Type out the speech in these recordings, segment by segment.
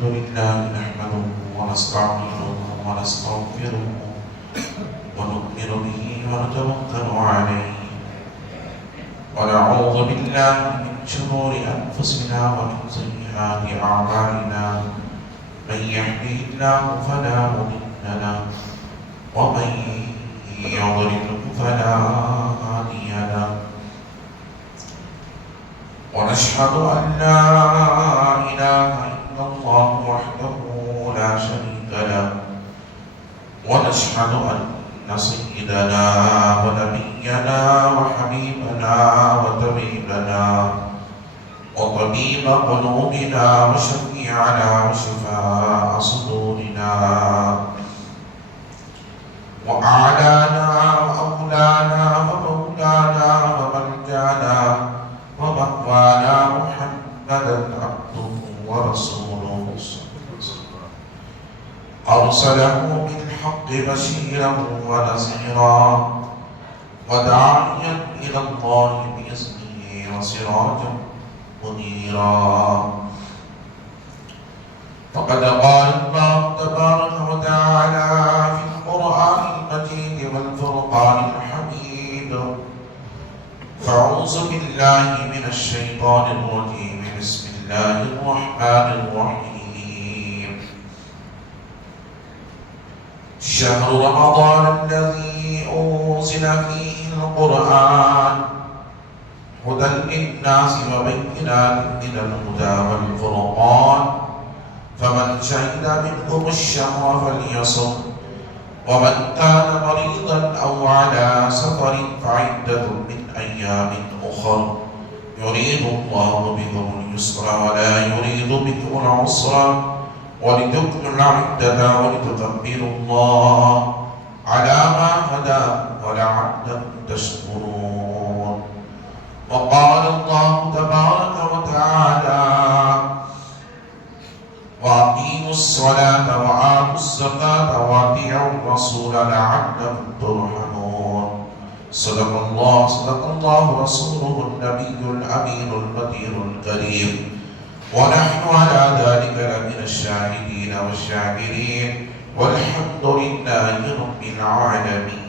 الحمد لله نحمده ونستعينه ونستغفره ونؤمن به ونتوكل عليه ونعوذ بالله من شرور أنفسنا ومن سيئات أعمالنا من يهده الله فلا مضل له ومن يضلل فلا هادي له ونشهد أن لا إله إلا الله وحده لا شريك له ونشهد أن سيدنا ونبينا وحبيبنا وطبيب قلوبنا وشفيعنا وشفاء صدورنا وأعلانا وأولانا ومولانا وملجانا ومأوانا محمدا عبده ورسوله أرسله بالحق بشيرا ونذيرا وداعيا إلى الله بإذنه وسراجا منيرا فقد قال الله تبارك وتعالى في القرآن المجيد والفرقان الحميد فأعوذ بالله من الشيطان الرجيم بسم الله الرحمن الرحيم شهر رمضان الذي أنزل فيه القرآن هدى للناس وبينات من الهدى والفرقان فمن شهد منكم الشهر فليصم ومن كان مريضا أو على سفر فعدة من أيام أخر يريد الله بكم اليسر ولا يريد بكم العسر ولتكملوا العدة ولتكبروا الله على ما هداكم ولعلكم تشكرون وقال الله تبارك وتعالى وأقيموا الصلاة وآتوا الزكاة وأطيعوا الرسول لعلكم ترحمون صدق الله رسوله النبي الأمين البدير الكريم ونحن على ذلك لمن الشاهدين والشاكرين والحمد لله رب العالمين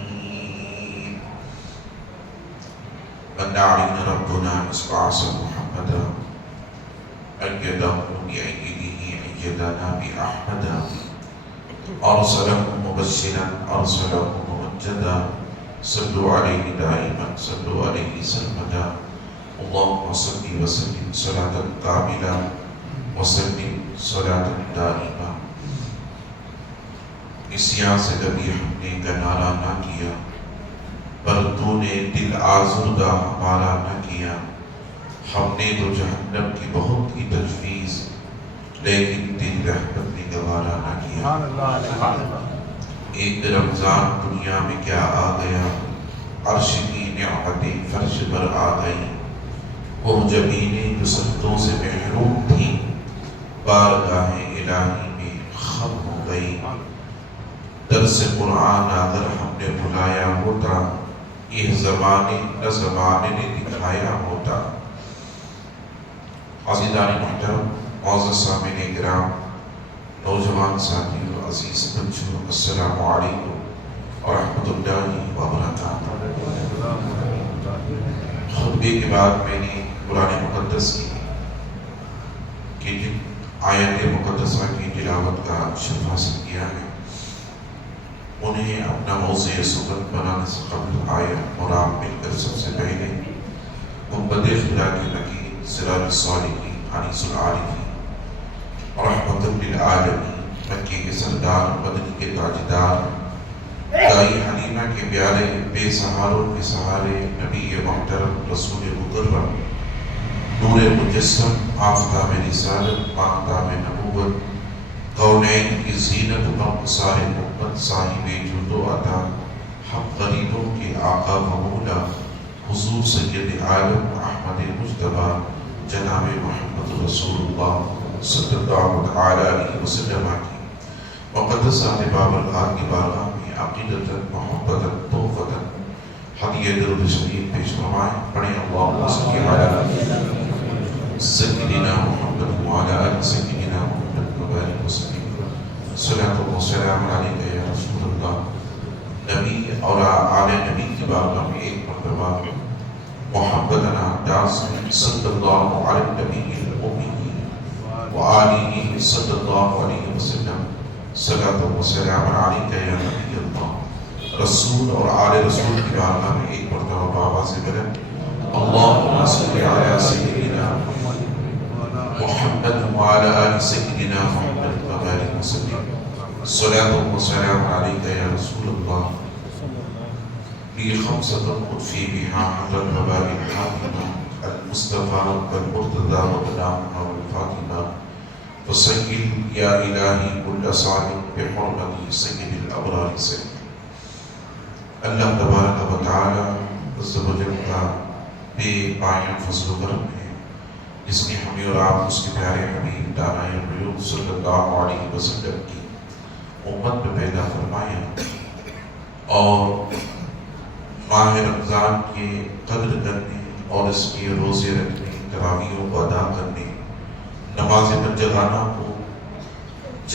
من دعنا ربنا مصباح محمدا أيده بأيده أيدنا بأحمد أرسله مبشرا أرسله ممجدا صلوا عليه دائما صلوا عليه سرمدا اللهم صل وسلم صلاة كاملة وسلم صلاة دائمة نسیان سے کبھی ہم نے کنارہ نہ کیا پر تو نے دل آزردہ ہمارا نہ کیا ہم نے تو جہنم کی بہت کی تجویز لیکن دل رحمت نے گوارا نہ کیا ایک رمضان دنیا میں کیا آ گیا عرش کی نعمتیں فرش پر آ گئی وہ جبینیں جو سختوں سے محروم تھیں بارگاہ الہی میں خم ہو گئی درس قرآن اگر ہم نے بلایا ہوتا یہ زمانے نہ زمانے نے دکھایا ہوتا عزیزان محترم معزز سامعین کرام نوجوان ساتھیوں عزیز بچوں السلام علیکم ورحمۃ اللہ وبرکاتہ خطبے کے بعد میں نے قرآن مقدس کی جن آیت مقدسہ کی تلاوت کا شرف حاصل کیا ہے انہیں اپنا موضوع صحبت بنانے سے قبل آیا اور آپ مل کر سب سے پہلے محمد خدا کے نبی سراج الصالحین انیس العارفین رحمت للعالمین مکے کے سردار مدنی کے تاجدار دائی حلیمہ کے پیارے بے سہاروں کے سہارے نبی محترم رسول مکرم نور مجسم آفتاب رسالت ماہتاب نبوت کونین کی زینت و انصار محمد صاحب جود و عطا ہم غریبوں کے آقا و مولا حضور سید عالم احمد مجتبی جناب محمد رسول اللہ صلی اللہ علیہ وسلم کی مقدسات بابرکات کی بارگاہ میں عقیدتاً محبتاً توفتاً حدیہ درود شریف پیش فرمائیں پڑھیں اللہم صلی علی سيدنا محمد وعلى آل سيدنا محمد وبارك وسلم. صلاۃ والسلام علیک یا رسول اللہ. نبی اور آل نبی کی بارگاہ میں ایک مرتبہ محمدنا داس صلی اللہ علیہ نبی الامین وآلہ صلی اللہ علیہ وسلم. صلاۃ والسلام علیک یا نبی اللہ. رسول اور آل رسول کی بارگاہ میں ایک مرتبہ بآواز بلند اللہم صل علی سیدنا محمد وعلی آل سیدنا محمد وبارک وسلم. صلاۃ والسلام علیک یا رسول اللہ. لی خمسۃ اطفی بہا حر الوباء الحاکمہ المصطفیٰ والمرتضیٰ وبناؤها والفاطمہ. فسجل یا الہی کل صالح بحرمت سید الابرار سے. اللہ تبارک و تعالی عز و جل کا بے پایان فضل و کرم ہے جس نے ہمیں اور آپ اس کے پیارے حبیب دانائے الغیوب صلی اللہ علیہ وسلم کی امت میں پیدا فرمایا اور ماہ رمضان کے قدر کرنے اور اس کے روزے رکھنے، تراویحوں کو ادا کرنے، نماز پنجگانہ کو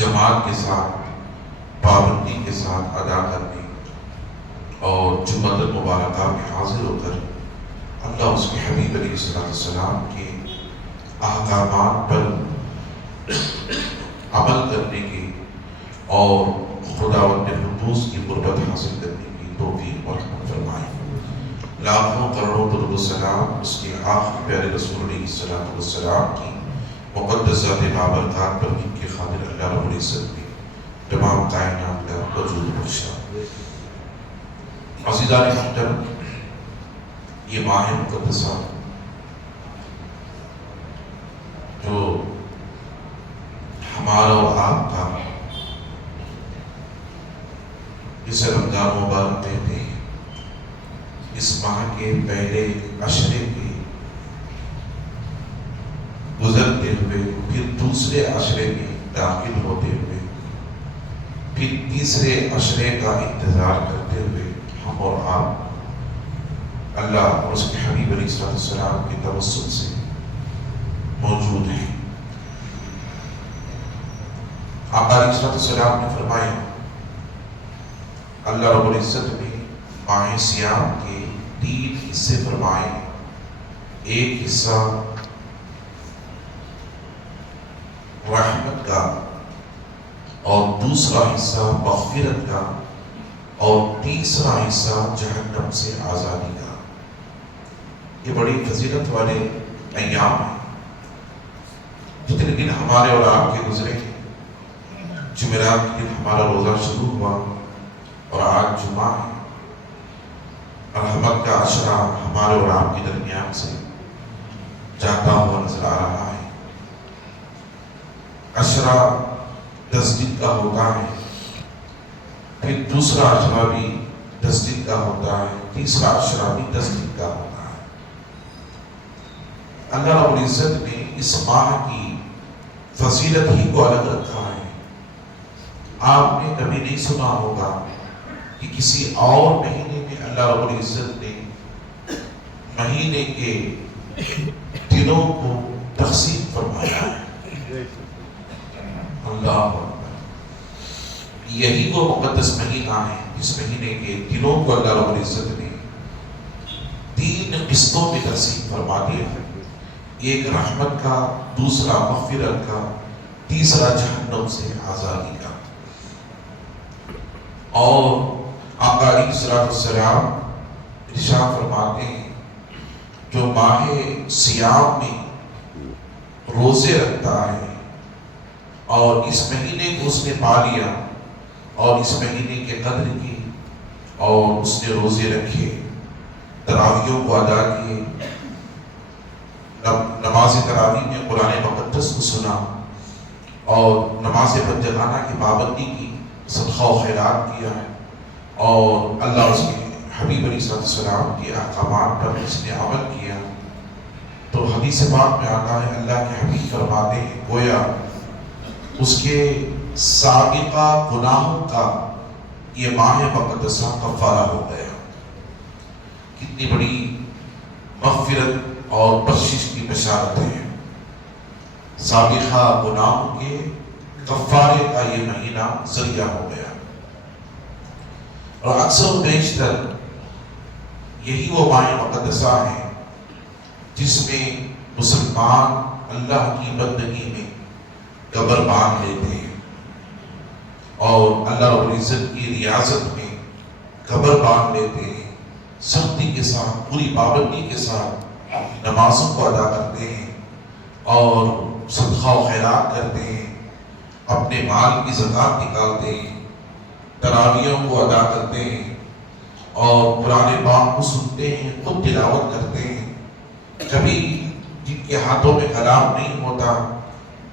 جماعت کے ساتھ پابندی کے ساتھ ادا کرنے اور جمعۃ المبارکہ میں حاضر ہو کر اللہ اس کے حبیب علیہ السلام کے احکامات پر عمل کرنے کی اور خداوند قدوس کی قربت حاصل کرنے کی توفیق اور رحمت فرمائے. لاکھوں کروڑوں درود و سلام اس کے آخری پیارے رسول علیہ السلام کی مقدس ذات بابرکات پر جن کے خاطر اللہ رب العزت نے تمام کائنات کا وجود بخشا. عزیزان محترم، یہ ماہ مقدسہ جو ہمارا اور آپ کا اسے رمضان مبارک کہتے ہیں، اس ماہ کے پہلے عشرے کے گزرتے ہوئے پھر دوسرے عشرے میں داخل ہوتے ہوئے پھر تیسرے عشرے کا انتظار کرتے ہوئے ہم اور آپ اللہ اور اس کے حبیب علیہ السلام کے توسط سے موجود ہیں. آقا علیہ السلام نے فرمایا اللہ رب العزت نے ماہ صیام کے 3 حصے فرمائے. ایک حصہ رحمت کا اور دوسرا حصہ مغفرت کا اور تیسرا حصہ جہنم سے آزادی کا. یہ بڑی فضیلت والے ایام ہیں. جتنے دن ہمارے اور آپ کے گزرے، جمعرات کے دن ہمارا روزہ شروع ہوا اور آج جمعہ ہے. رحمت کا عشرہ ہمارے اور آپ کے درمیان سے جاتا ہوا نظر آ رہا ہے. عشرہ 10 دن کا ہوتا ہے، پھر دوسرا عشرہ بھی 10 دن کا ہوتا ہے، تیسرا عشرہ بھی 10 دن کا ہوتا ہے. اللہ رب العزت نے اس ماہ کی فضیلت ہی کو الگ رکھا ہے. آپ نے کبھی نہیں سنا ہوگا کہ کسی اور مہینے میں اللہ رب العزت نے مہینے کے دنوں کو تقسیم فرمایا ہے. اللہ اکبر. یہی وہ مقدس مہینہ ہے جس مہینے کے دنوں کو اللہ رب العزت نے 3 قسطوں میں تقسیم فرما دیا ہے. ایک رحمت کا، دوسرا مغفرت کا، تیسرا جہنم سے آزادی کا. اور آقا علیہ السلام ارشاد فرماتے ہیں جو ماہ صیام میں روزے رکھتا ہے اور اس مہینے کو اس نے پا لیا اور اس مہینے کے قدر کی اور اس نے روزے رکھے، تراویحوں کو ادا کیے، نماز تراویح میں قرآن مقدس کو سنا اور نماز پنجگانہ کی پابندی کی، صدقہ و خیرات کیا اور اللہ اس کے حبیب علیہ السلام کے احکامات پر اس نے عمل کیا، تو حدیث پاک میں آتا ہے اللہ کے حبیب فرماتے ہیں گویا اس کے سابقہ گناہوں کا یہ ماہ مقدسہ کفارہ ہو گیا. کتنی بڑی مغفرت اور بخشش کی بشارت ہے. سابقہ گناہوں کے کفارے کا یہ مہینہ ذریعہ ہو گیا، اور اکثر و بیشتر یہی وہ ماہ مقدسہ ہیں جس میں مسلمان اللہ کی بندگی میں قبر باندھ لیتے ہیں، اور اللہ رب العزت کی ریاضت میں قبر باندھ لیتے ہیں، سختی کے ساتھ پوری پابندی کے ساتھ نمازوں کو ادا کرتے ہیں اور صدقہ و خیرات کرتے ہیں، اپنے مال کی زکات نکالتے ہیں، تراویحوں کو ادا کرتے ہیں اور قرآن پاک کو سنتے ہیں، خود تلاوت کرتے ہیں۔ کبھی جن کے ہاتھوں میں کلام نہیں ہوتا،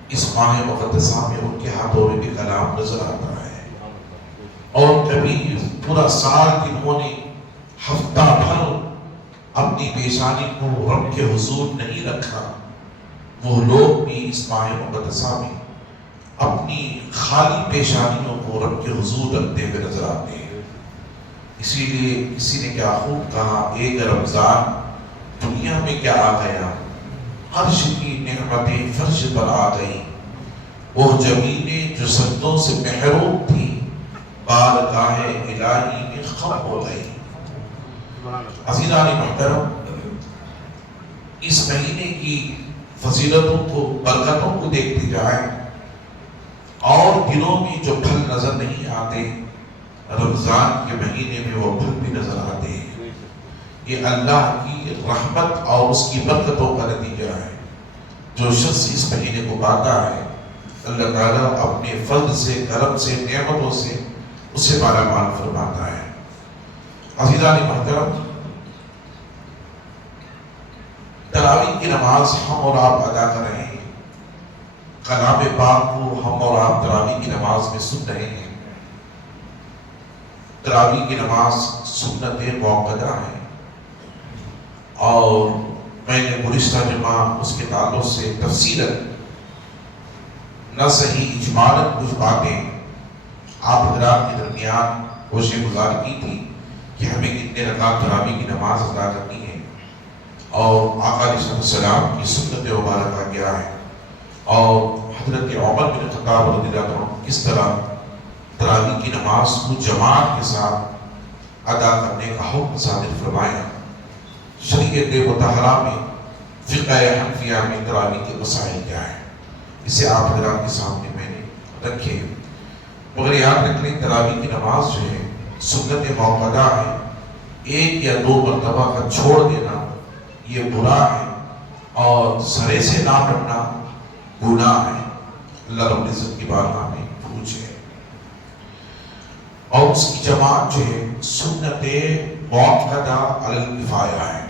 اس ماہ مقدسہ میں ان کے ہاتھوں میں بھی کلام نظر آتا ہے، اور کبھی پورا سال جنہوں نے ہفتہ بھر اپنی پیشانی کو رب کے حضور نہیں رکھا، وہ لوگ بھی اس ماہ مقدسہ میں اپنی خالی پیشانیوں کو رب کے حضور رکھتے ہوئے نظر آتے ہیں۔ اسی لیے کسی نے کیا خوب کہا، ایک رمضان دنیا میں کیا آ گیا، عرش کی نعمتیں فرش پر آ گئی، وہ زمینیں جو سجدوں سے محروم تھی بارگاہ الہی میں خم ہو گئی۔ عزیزان محترم، اس مہینے کی فضیلتوں کو، برکتوں کو دیکھتے جائیں، اور دنوں میں جو پھل نظر نہیں آتے، رمضان کے مہینے میں وہ پھل بھی نظر آتے ہیں۔ یہ اللہ کی رحمت اور اس کی برکتوں کا نتیجہ ہے۔ جو شخص اس مہینے کو پاتا ہے، اللہ تعالیٰ اپنے فضل سے، کرم سے، نعمتوں سے اسے مالا مال فرماتا ہے۔ عزیزان محترم، تراویح کی نماز ہم اور آپ ادا کر رہے ہیں، کلام پاک کو ہم اور آپ تراویح کی نماز میں سن رہے ہیں۔ تراویح کی نماز سنت موقدہ ہے، اور میں نے گزشتہ جمعہ اس کے تعلق سے تفصیلاً نہ صحیح اجمالاً کچھ باتیں آپ حضرات کے درمیان کوشش گزار کی تھی کہ ہمیں کتنے رکعت تراویح کی نماز ادا کرنی ہے، اور آقا علیہ السلام کی سنت مبارکہ کیا ہے، اور حضرت عمر بن خطاب رضی اللہ عنہ کس طرح تراویح کی نماز کو جماعت کے ساتھ ادا کرنے کا حکم صادر فرمایا۔ شریعت مطہرہ میں، فقہ حنفیہ میں تراویح کے مسائل کیا ہیں، اسے آپ حضرات کے سامنے میں نے رکھے، مگر یاد رکھ لیں تراویح کی نماز جو ہے سنت موقدہ ہے، ایک یا دو مرتبہ کا چھوڑ دینا یہ برا ہے، اور سرے سے نہ پڑھنا گناہ ہے، اللہ رب العزت کی بارگاہ میں پوچھے۔ اور اس کی جماعت جو ہے سنت موقدہ علی الکفایہ ہے،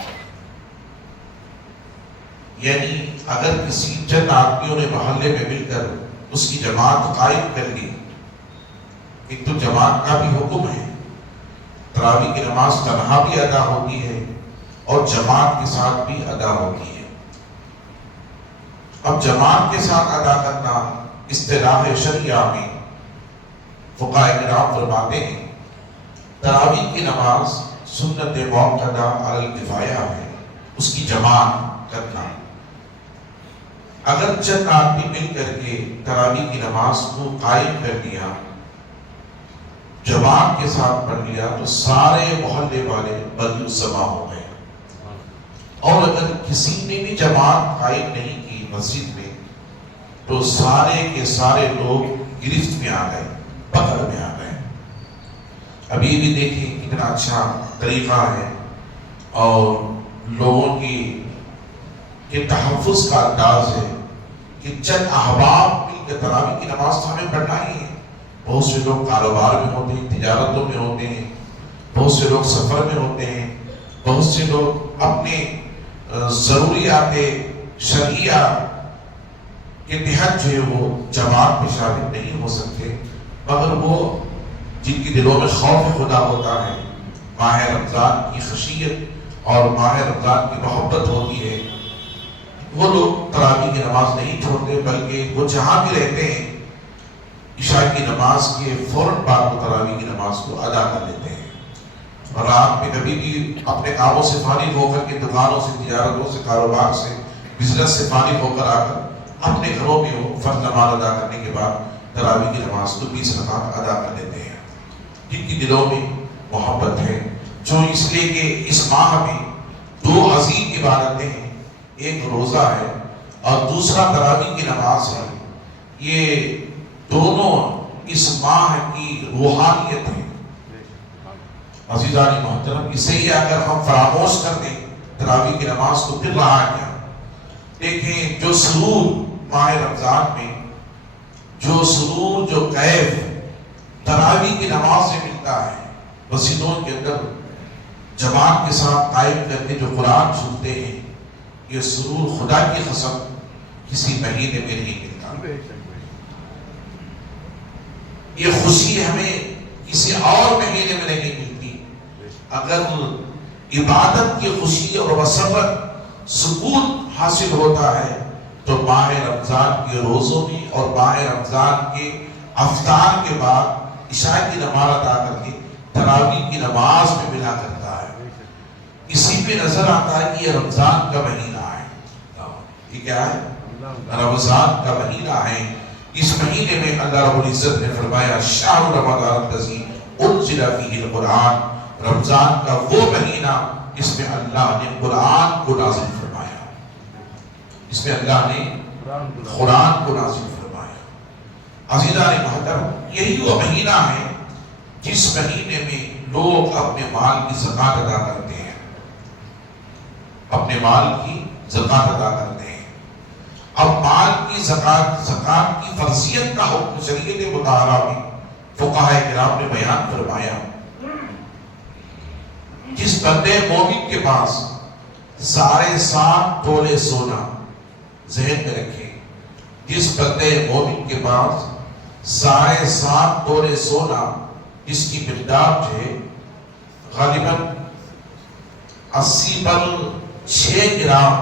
یعنی اگر کسی چند آدمیوں نے محلے میں مل کر اس کی جماعت قائم کر لی، ایک تو جماعت کا بھی حکم ہے، تراویح کی نماز تنہا بھی ادا ہوتی ہے اور جماعت کے ساتھ بھی ادا ہوتی ہے۔ اب جماعت کے ساتھ ادا کرنا اصطلاح شرعیہ میں فقہاء کرام فرماتے ہیں تراویح کی نماز سنت موقدہ علی الکفایہ ہے، اس کی جماعت کرنا۔ اگر چند آدمی مل کر کے تراویح کی نماز کو قائم کر دیا، جماعت کے ساتھ پڑھ لیا، تو سارے محلے والے بدو سما ہو گئے، اور اگر کسی نے بھی جماعت قائم نہیں کی مسجد میں، تو سارے کے سارے لوگ گرفت میں آ گئے، پکڑ میں آ گئے۔ اب یہ بھی دیکھیں کتنا اچھا طریقہ ہے اور لوگوں کی تحفظ کا انداز ہے کہ چند احباب مل کے تراویح کی نماز تو ہمیں پڑھنا ہی ہے۔ بہت سے لوگ کاروبار میں ہوتے ہیں، تجارتوں میں ہوتے ہیں، بہت سے لوگ سفر میں ہوتے ہیں، بہت سے لوگ اپنے ضروریات شرعیہ کے تحت جو ہے وہ جماعت میں شامل نہیں ہو سکتے، مگر وہ جن کی دلوں میں خوف خدا ہوتا ہے، ماہ رمضان کی خشیت اور ماہ رمضان کی محبت ہوتی ہے، وہ لوگ تراویح کی نماز نہیں چھوڑتے، بلکہ وہ جہاں بھی رہتے ہیں عشاء کی نماز کے فوراً بعد وہ تراویح کی نماز کو ادا کر لیتے ہیں، اور رات میں کبھی بھی اپنے کاموں سے فارغ ہو کر کے، دکانوں سے، تجارتوں سے، کاروبار سے، بزنس سے فارغ ہو کر آ کر اپنے گھروں میں ہو فرض نماز ادا کرنے کے بعد تراویح کی نماز کو 20 رکعت ادا کر لیتے ہیں، جن کی دلوں میں محبت ہے، جو اس لیے کہ اس ماہ میں 2 عظیم عبادتیں ہیں، ایک روزہ ہے اور دوسرا تراویح کی نماز ہے۔ یہ دونوں اس ماہ کی روحانیت ہے۔ عزیزان محترم، اسے ہی اگر ہم فراموش کر دیں تراویح کی نماز کو پھر رہا کیا؟ دیکھیں جو سرور ماہ رمضان میں، جو سرور، جو کیف تراویح کی نماز سے ملتا ہے، مسجدوں کے اندر جماعت کے ساتھ قائم کر کے جو قرآن سنتے ہیں، یہ سرور خدا کی قسم کسی مہینے میں نہیں ملتا۔ یہ خوشی ہمیں کسی اور مہینے میں نہیں ملتی۔ اگر عبادت کی خوشی اور مسرت سکون حاصل ہوتا ہے تو ماہ رمضان کے روزوں میں اور ماہ رمضان کے افطار کے بعد عشاء کی نماز ادا کر کے تراویح کی نماز میں ملا کرتا ہے۔ اسی پہ نظر آتا ہے کہ یہ رمضان کا مہینہ ہے۔ یہ کیا ہے؟ رمضان کا مہینہ ہے۔ اس مہینے میں اللہ رب العزت نے فرمایا شہر رمضان الذی انزل فیہ القرآن، رمضان کا وہ مہینہ جس میں اللہ نے قرآن کو نازل فرمایا، جس میں اللہ نے قرآن کو نازل فرمایا۔ عزیزان محترم، یہی وہ مہینہ ہے جس مہینے میں لوگ اپنے مال کی زکوٰۃ ادا کرتے ہیں، اپنے مال کی زکوٰۃ ادا کرتے ہیں۔ اب مال کی زکوٰۃ کی فرضیت کا حکم شریعت مطہرہ میں فقہاء کرام نے بیان فرمایا۔ جس بندے مومن کے پاس 7.5 تولے سونا، ذہن میں رکھیں، جس بندے مومن کے پاس 7.5 تولے سونا، جس کی مقدار جو ہے غالباً 80 پر 6 گرام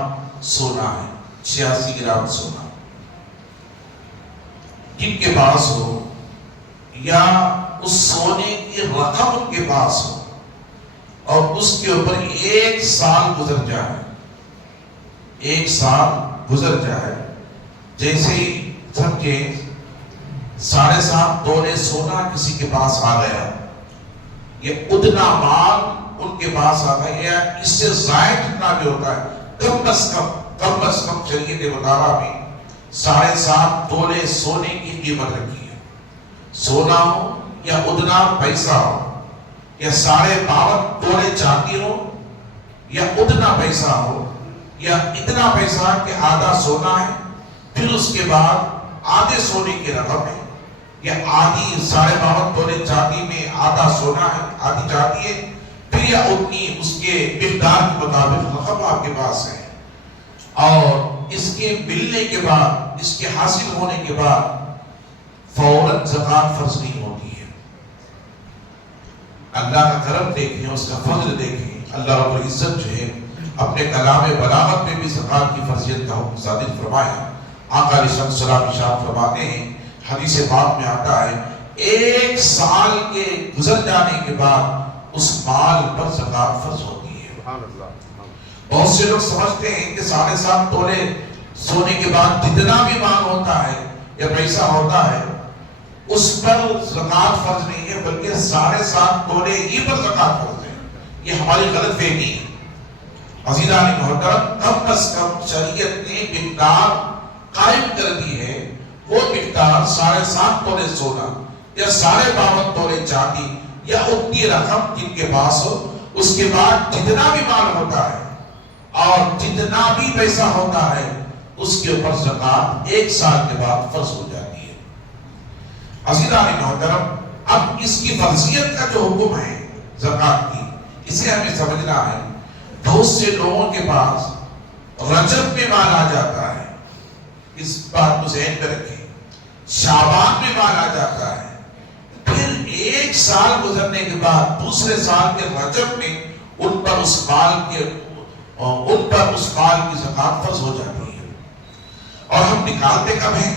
سونا ہے، 86 گرام سونا، جن کے پاس ہو یا اس سونے کی رقم ان کے پاس ہو اور اس کے اوپر 1 سال گزر جائے، 1 سال گزر جائے، جیسے ہی سمجھیں 7.5 تولے سونا کسی کے پاس آ گیا، یہ اتنا مال ان کے پاس آ گیا، یا اس سے زائد جتنا بھی ہوتا ہے، کم از کم شریعت مطالعہ میں 7.5 تولے سونے کی قیمت رکھی ہے۔ سونا ہو یا اتنا پیسہ ہو، یا 52.5 تولے چاندی ہو، یا اتنا پیسہ ہو، یا اتنا پیسہ کہ آدھا سونا ہے، پھر اس کے بعد آدھے سونے کی رقم ہے، یا آدھی 52.5 تولے چاندی میں آدھا سونا ہے، آدھی چاندی ہے، پھر یا اتنی اس کے مقدار کے مطابق رقم آپ کے پاس ہے، اور اس کے ملنے کے بعد، اس کے حاصل ہونے کے بعد فوراً زکوٰۃ فرض نہیں ہوتی ہے۔ اللہ کا کرم دیکھیں، اس کا فضل دیکھیں، اللہ رب العزت جو ہے اپنے کلام بلاغت میں بھی زکوٰۃ کی فرضیت کا حکم صادر فرمایا۔ آقا علیہ السلام ارشاد فرماتے ہیں، حدیث پاک میں آتا ہے، 1 سال کے گزر جانے کے بعد اس مال پر زکوٰۃ فرض ہوتی ہے۔ بہت سے لوگ سمجھتے ہیں کہ 7.5 تولے سونے کے بعد جتنا بھی مال ہوتا ہے یا پیسہ ہوتا ہے اس پر زکوٰۃ فرض نہیں ہے، بلکہ 7.5 تولے ہی پر زکوٰۃ فرض ہے۔ یہ ہماری غلط فہمی ہے۔ عزیزان محترم، کم از کم شریعت نے مقدار قائم کر دی ہے، وہ مقدار 7.5 تولے سونا یا 52.5 تولے چاندی یا اتنی رقم جن کے پاس ہو، اس کے بعد جتنا بھی مال ہوتا ہے اور جتنا بھی پیسہ ہوتا ہے اس کے اوپر زکوٰۃ 1 سال کے بعد فرض ہو جاتی ہے۔ عزیزان محترم، اب اس کی فرضیت کا جو حکم ہے زکوٰۃ کی، اسے ہمیں سمجھنا ہے۔ بہت سے لوگوں کے پاس رجب میں مال آ جاتا ہے، اس بات کو ذہن میں رکھیں، شعبان میں مال آ جاتا ہے، پھر 1 سال گزرنے کے بعد دوسرے سال کے رجب میں ان پر اس مال کی زکوٰۃ فرض ہو جاتی ہے۔ اور ہم نکالتے کب ہیں؟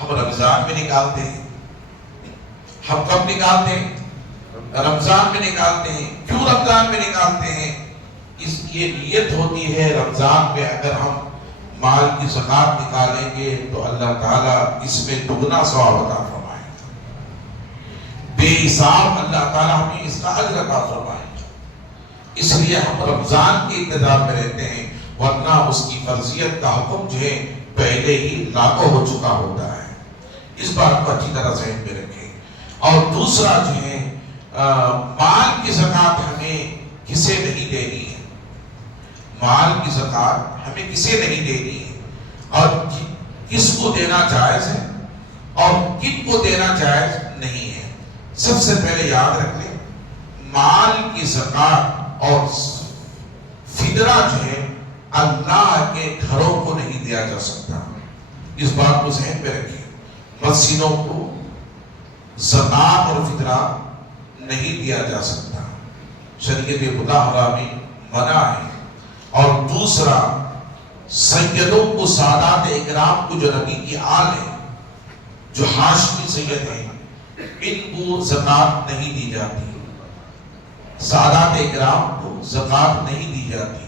ہم رمضان میں نکالتے ہیں۔ ہم کب نکالتے ہیں؟ رمضان میں نکالتے ہیں۔ کیوں رمضان میں نکالتے ہیں؟ یہ نیت ہوتی ہے رمضان میں اگر ہم مال کی زکات نکالیں گے تو اللہ تعالیٰ اس میں دگنا ثواب عطا فرمائے گا، بے حساب اللہ تعالیٰ ہمیں اس کا اجر عطا فرمائے گا۔ اس لیے ہم رمضان کے انتظار میں رہتے ہیں، ورنہ اس کی فرضیت کا حکم جو ہے پہلے ہی لاگو ہو چکا ہوتا ہے۔ اس بات کو اچھی طرح ذہن میں رکھیں۔ اور دوسرا جو ہے مال کی زکات ہمیں کسے نہیں دینی ہے، مال کی زکات ہمیں کسے نہیں دینی ہے، اور کس کو دینا جائز ہے اور کن کو دینا جائز نہیں ہے۔ سب سے پہلے یاد رکھ لیں، مال کی زکات اور فدرہ جو ہے اللہ کے گھروں کو نہیں دیا جا سکتا۔ اس بات کو ذہن میں رکھیں، مسجدوں کو زکات اور فدرہ نہیں دیا جا سکتا، شریعت مطہرہ میں منع ہے۔ اور دوسرا، سیدوں کو، سادات اکرام کو، جو نبی کی آل ہے، جو ہاشمی سید ہیں، ان کو زکات نہیں دی جاتی، سادات اکرام کو زکات نہیں دی جاتی،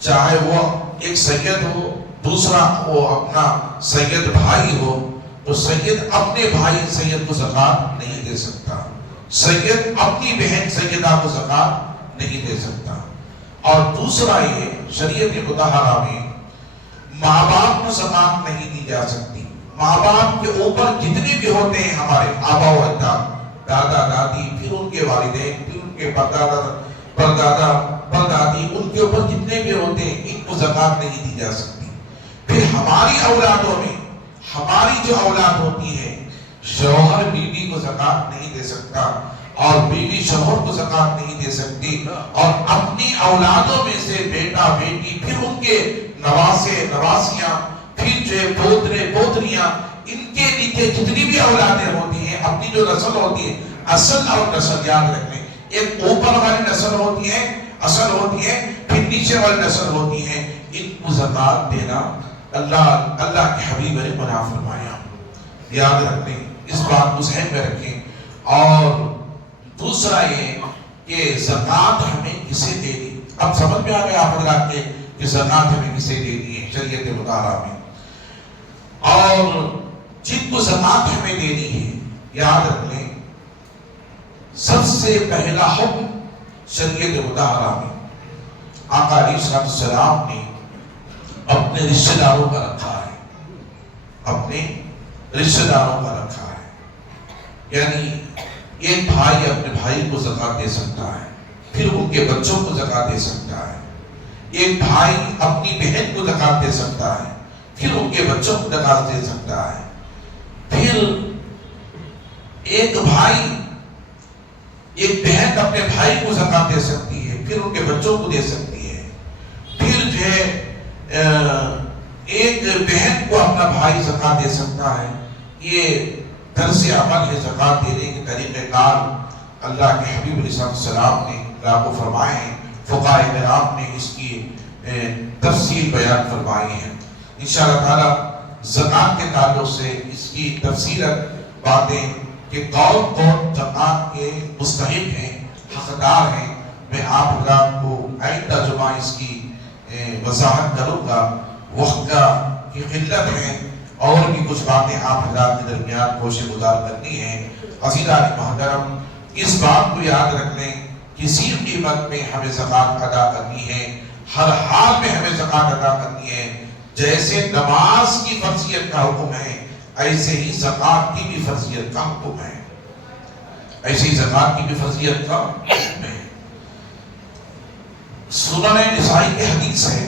چاہے وہ ایک سید ہو، دوسرا وہ اپنا سید بھائی ہو، تو سید اپنے بھائی سید کو زکات نہیں دے سکتا، سید اپنی بہن سیدہ کو زکات نہیں دے سکتا۔ اور دوسرا یہ، شریعت مطہرہ میں ماں باپ کو زکات نہیں دی جا سکتی۔ ماں باپ کے اوپر جتنے بھی ہوتے ہیں، ہمارے آبا و اجداد، دادا دادی، پھر ان کے والدین، پھر ان کے پردادا پردادی، ان کے اوپر جتنے بھی ہوتے ہیں، ان کو زکات نہیں دی جا سکتی۔ پھر ہماری اولادوں میں، ہماری جو اولاد ہوتی ہے، شوہر بیوی کو زکات نہیں دے سکتا، اور بیوی شوہر کو زکات نہیں دے سکتی، اور اپنی اولادوں میں سے بیٹا بیٹی، پھر ان کے نواسے نواسیاں، پھر جو پوترے پوتریاں، ان کے نیچے جتنی بھی اولادیں ہوتی ہیں، اپنی جو نسل ہوتی ہے، اصل اور نسل یاد رکھیں، ایک اوپر والی نسل ہوتی ہے، اصل ہوتی ہے، پھر نیچے والی نسل ہوتی ہے، ان کو زکات دینا اللہ کے حبیب نے منع فرمایا۔ یاد رکھیں، اس بات کو ذہن میں رکھیں۔ اور دوسرا یہ کہ زکات ہمیں کسے دینی، اب سمجھ میں آ گیا آپ حضرات کے کہ زکات ہمیں کسے دینی ہے شریعت مطہرہ میں، اور جن کو زکات ہمیں دینی ہے، یاد رکھ لیں، سب سے پہلا حکم شریعت مطہرہ میں آقا علیہ السلام نے اپنے رشتہ داروں کا رکھا ہے، اپنے رشتہ داروں کا رکھا ہے۔ یعنی ایک بھائی اپنے بھائی کو زکات دے سکتا ہے، پھر ان کے بچوں کو زکات دے سکتا ہے، ایک بھائی اپنی بہن کو زکات دے سکتا ہے، پھر ان کے بچوں کو زکات دے سکتا ہے، پھر ایک بھائی ایک بہن اپنے بھائی کو زکات دے سکتی ہے، پھر ان کے بچوں کو دے سکتی ہے، پھر جو ہے ایک بہن کو اپنا بھائی زکات دے سکتا ہے۔ یہ طرز عمل ہے زکات دینے کے طریقہ کار، اللہ کے حبیب علیہ السلام نے لاگو فرمائے ہیں، فقہاء کرام نے اس کی تفصیل بیان فرمائی ہے۔ انشاءاللہ تعالی زکات کے تعلق سے اس کی تفصیلت باتیں کہ کون کون زکات کے مستحق ہیں، حقدار ہیں، میں آپ حضرات کو آئندہ جمعہ اس کی وضاحت کروں گا۔ وقت کی قلت ہے، اور بھی کچھ باتیں آپ حضرات کے درمیان گوشے گزار کرنی ہیں۔ عزیزان محترم، اس بات کو یاد رکھ لیں، کسی قیمت میں ہمیں زکات ادا کرنی ہے، ہر حال میں ہمیں زکات ادا کرنی ہے۔ جیسے نماز کی فرضیت کا حکم ہے، ایسے ہی زکات کی بھی فرضیت کا حکم ہے، ایسے ہی زکات کی بھی فرضیت کا حکم ہے۔ سنن نسائی کے حدیث ہے،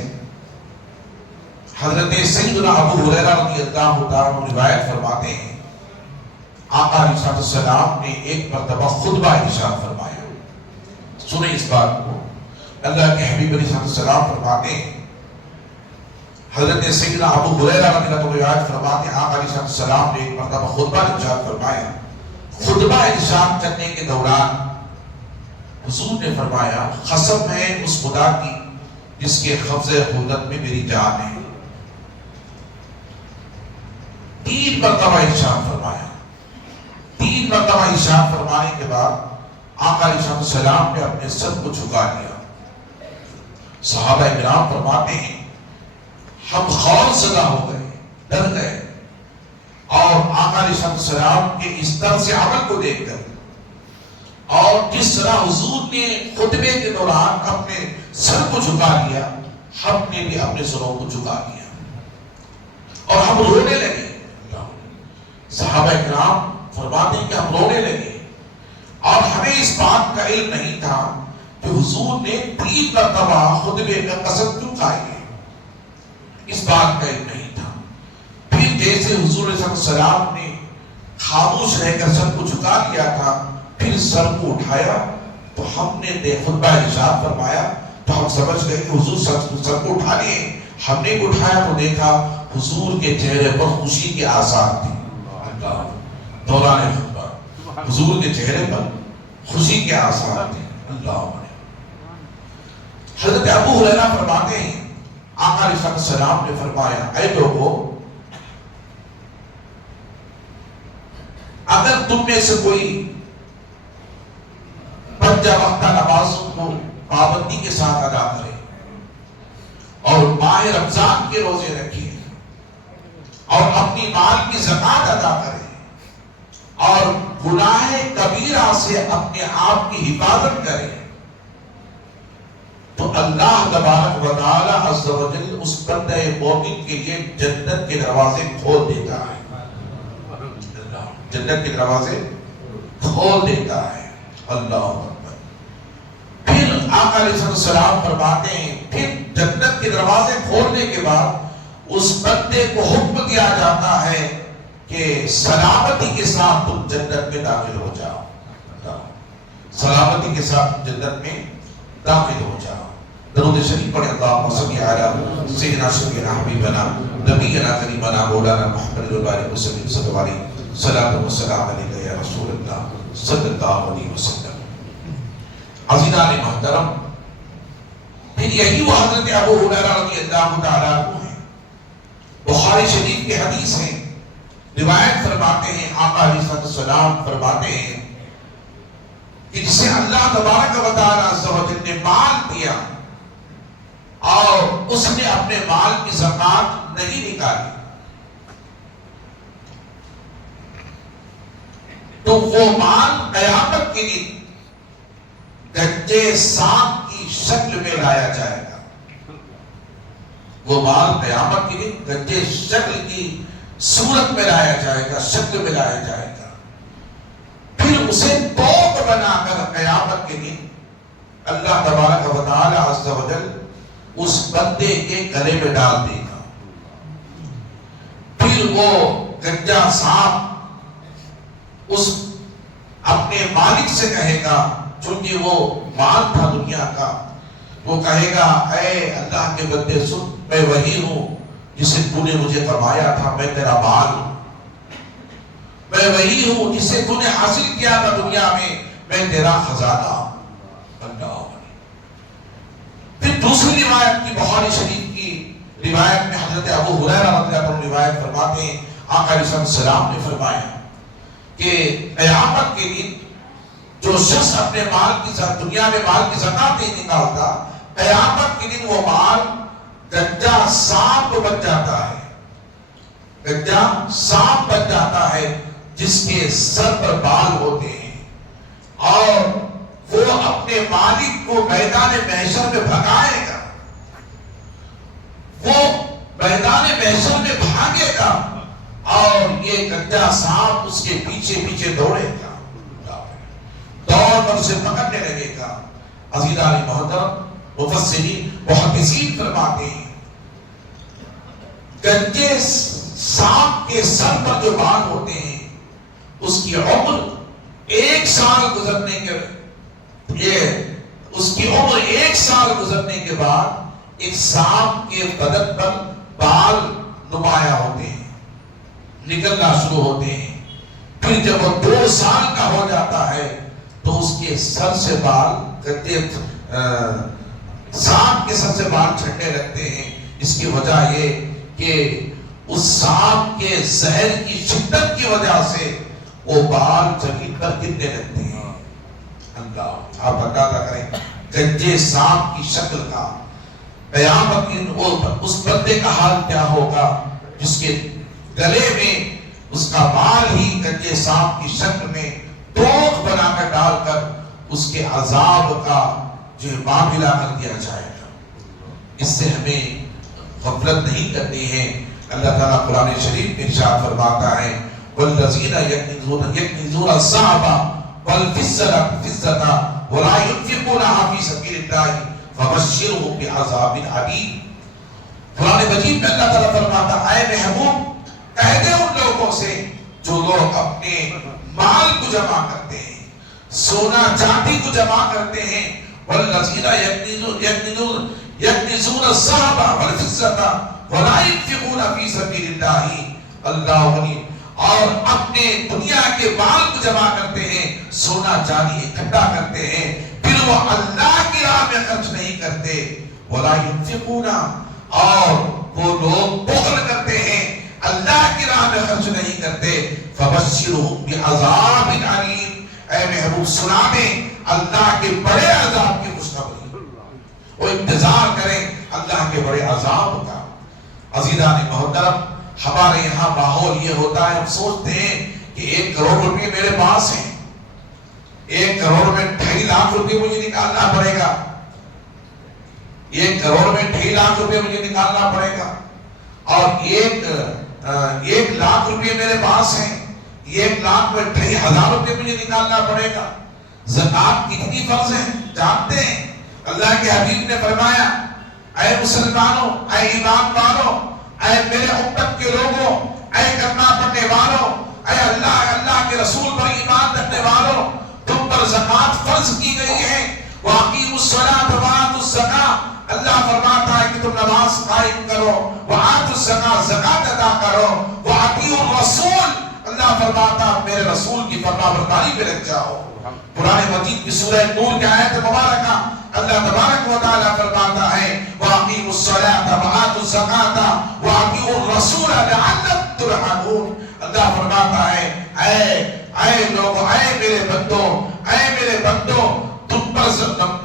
حضرت سیدنا ابو ہریرہ رضی اللہ تعالیٰ عنہ روایت فرماتے ہیں، آقا علیہ السلام نے ایک مرتبہ خطبہ ارشاد فرمایا۔ سنیں اس بات کو، اللہ کے حبیب علیہ السلام فرماتے ہیں، حضرت سیدنا ابو ہریرہ رضی اللہ عنہ روایت فرماتے ہیں، آقا علیہ السلام نے ایک مرتبہ خطبہ ارشاد فرمایا۔ خطبہ ارشاد کرنے کے دوران حضور نے فرمایا، قسم ہے اس خدا کی جس کے قبضہ قدرت میں میری جان ہے۔ 3 مرتبہ ارشاد فرمایا۔ 3 مرتبہ ارشاد فرمانے کے بعد آقا علیہ السلام نے اپنے سر کو جھکا لیا۔ صحابہ کرام فرماتے ہیں، ہم خوف زدہ ہو گئے، ڈر گئے، اور آقا علیہ السلام کے اس طرز سے عمل کو دیکھ کر اور جس طرح حضور نے خطبے کے دوران اپنے سر کو جھکا لیا، ہم نے بھی اپنے سروں کو جھکا لیا اور ہم رونے لگے۔ صحابہ کرام فرماتے ہیں کہ ہم رونے لگے، اور ہمیں اس بات کا علم نہیں تھا کہ حضور نے 3 مرتبہ خطبے میں قسم کیوں کھائی ہے، اس بات کا علم نہیں تھا۔ پھر جیسے حضور علیہ السلام نے خاموش رہ کر سر کو جھکا لیا تھا، پھر سر کو اٹھایا تو ہم نے خطبہ ارشاد فرمایا تو ہم سمجھ گئے کہ حضور سر کو اٹھا لیے۔ ہم نے اٹھایا تو دیکھا حضور کے چہرے پر خوشی کے آثار تھے۔ دوران خطبہ حضور کے چہرے پر خوشی کے آثار تھے۔ اللہ حضرت ابو ہریرہ فرماتے ہیں آقا علیہ السلام نے فرمایا، اے لوگو، اگر تم میں سے کوئی 5 وقتہ نمازوں کو پابندی کے ساتھ ادا کرے اور ماہ رمضان کے روزے رکھے اور اپنی مال کی زکات ادا کرے اور گناہ کبیرہ سے اپنے آپ کی حفاظت کرے، تو اللہ تبارک و تعالی عز و جل اس بندہ مومن کے لیے جنت کے دروازے کھول دیتا ہے۔ جنت کے دروازے کھول دیتا ہے۔ اللہ اکبر۔ پھر آقا علیہ السلام فرماتے ہیں، پھر جنت کے دروازے کھولنے کے بعد اس بندے کو حکم دیا جاتا ہے کہ سلامتی کے ساتھ تم جنت میں داخل ہو جاؤ، سلامتی کے ساتھ جنت میں داخل ہو جاؤ۔ درود شریف پڑھیں، اللہم صلی علی سیدنا شفیعنا حبیبنا نبینا کریمنا مولانا محمد وبارک وسلم صلی اللہ علیہ صلاۃ و سلام علیک یا رسول اللہ صلی اللہ علیہ وسلم۔ عزیزان محترم، پھر یہی وہ حضرت ابو ہریرہ رضی اللہ تعالیٰ عنہ ہیں، بخاری شریف کے حدیث ہیں، روایت فرماتے ہیں آقا علیہ السلام فرماتے ہیں کہ جسے اللہ تبارک و تعالیٰ عز و جل نے مال دیا اور اس نے اپنے مال کی زکات نہیں نکالی، تو وہ مال قیامت کے دن گنجے سانپ کی شکل میں لایا جائے گا۔ وہ مال قیامت کے دن گنجے شکل کی صورت میں لایا جائے گا، شکل میں لایا جائے گا، پھر اسے توق بنا کر قیامت کے دن اللہ تبارک و تعالی عز و جل اس بندے کے گلے میں ڈال دے گا۔ پھر وہ گنجا سانپ اس اپنے مالک سے کہے گا، چونکہ وہ مال تھا دنیا کا، وہ کہے گا، اے اللہ کے بندے سن، میں وہی ہوں جسے تو نے مجھے فرمایا تھا، میں تیرا مال ہوں، میں وہی ہوں جسے تو نے حاصل کیا تھا دنیا میں تیرا خزانہ ہوں۔ پھر دوسری روایت کی بخاری شریف کی روایت میں حضرت ابو ہریرہ رضی اللہ عنہ روایت فرماتے ہیں آقا علیہ السلام نے فرمایا کہ قیامت کے دن جو شخص اپنے مال کی دنیا میں مال کی زکات نہیں نکالتا، قیامت کے دن وہ مال گنجا سانپ بن جاتا ہے، گنجا سانپ بن جاتا ہے جس کے سر پر بال ہوتے ہیں، اور وہ اپنے مالک کو میدان محشر میں بھگائے گا، وہ میدان محشر میں بھاگے گا اور یہ گنجا سانپ اس کے پیچھے پیچھے دوڑے گا، دوڑ کر اسے پکڑنے لگے گا۔ عزیزان محترم، مفسرین محدثین فرماتے ہیں گنجے سانپ کے سر پر جو بال ہوتے ہیں اس کی عمر 1 سال گزرنے کے بعد ایک سانپ کے بدن پر بال نمایاں ہوتے ہیں، نکلنا شروع ہوتے ہیں۔ پھر جب وہ 2 سال کا ہو جاتا ہے تو اس کے سر سے بال سانپ کے سر سے بال چھٹنے لگتے ہیں۔ اس کی وجہ یہ کہ اس سانپ کے زہر کی شدت کی وجہ سے وہ بال زمین پر گرنے لگتے ہیں۔ اللہ آپ اندازہ کریں گنجے سانپ کی شکل کا قیامت کی اس بندے کا حال کیا ہوگا جس کے گلے میں اس کا مال ہی گنجے سانپ کی شکل میں توق بنا کر ڈال کر اس کے عذاب کا جو معاملہ کر دیا جائے گا. اس سے ہمیں غفلت نہیں کرنی ہے. اللہ تعالیٰ قرآن شریف میں ارشاد فرماتا ہے والذین یکنزون الذهب والفضة ولا ينفقونها في سبیل اللہ فبشرهم بعذاب علیم. قرآن مجید میں اللہ تعالیٰ فرماتا ہے اے محبوب کہہ دے ان لوگوں سے جو لوگ اپنے مال کو جمع کرتے ہیں, سونا چاندی کو جمع کرتے ہیں, والذین یکنزون الذهب والفضة ولا ينفقون في سبیل اللہ اور اپنے دنیا کے مال کو جمع کرتے ہیں, سونا چاندی اکٹھا کرتے ہیں, پھر وہ اللہ کی راہ میں خرچ نہیں کرتے. ولا ينفقون اور وہ لوگ بخل کرتے ہیں, اللہ کی راہ میں خرچ نہیں کرتے. فبشرهم بعذاب علیم. اے محبوب سنا دیں اللہ کے بڑے عذاب کی خوشخبری, وہ انتظار کریں اللہ کے بڑے عذاب کا. عزیزان محترم ہمارے یہاں ماحول یہ ہوتا ہے, ہم سوچتے ہیں کہ 1 کروڑ روپے میرے پاس ہیں, 1 کروڑ میں 2.5 لاکھ روپے مجھے نکالنا پڑے گا, 1 کروڑ میں 2.5 لاکھ روپے مجھے نکالنا پڑے گا, اور 1 لاکھ روپے میرے پاس ہیں, 1 لاکھ میں 2.5 روپے مجھے نکالنا پڑے گا. زکات کتنی فرض ہے جانتے ہیں؟ اللہ کے حبیب نے فرمایا اے مسلمانوں, اے ایمان والوں, اے میرے امت کے لوگوں, اے کلمہ پڑھنے والوں, اے اللہ کے رسول پر ایمان رکھنے والوں, تم پر زکات فرض کی گئی ہے. وَأَقِيمُوا الصَّلَاةَ وَآتُوا الزَّكَاةَ. اللہ فرماتا ہے کہ تم نماز قائم کرو, وَآتُوا الزَّكَاةَ زکات ادا کرو, وَأَطِيعُوا الرَّسُولَ. اللہ فرماتا ہے میرے رسول کی فرمانبرداری پہ لگ جاؤ. قرآن مجید کی سورہ نور کی آیت مبارکہ اللہ تبارک و تعالی فرماتا ہے وَأَقِيمُوا الصَّلَاةَ وَآتُوا الزَّكَاةَ وَأَطِيعُوا الرَّسُولَ لَعَلَّكُمْ تُرْحَمُونَ. اللہ فرماتا ہے اے لوگوں, اے میرے بندوں, تم پر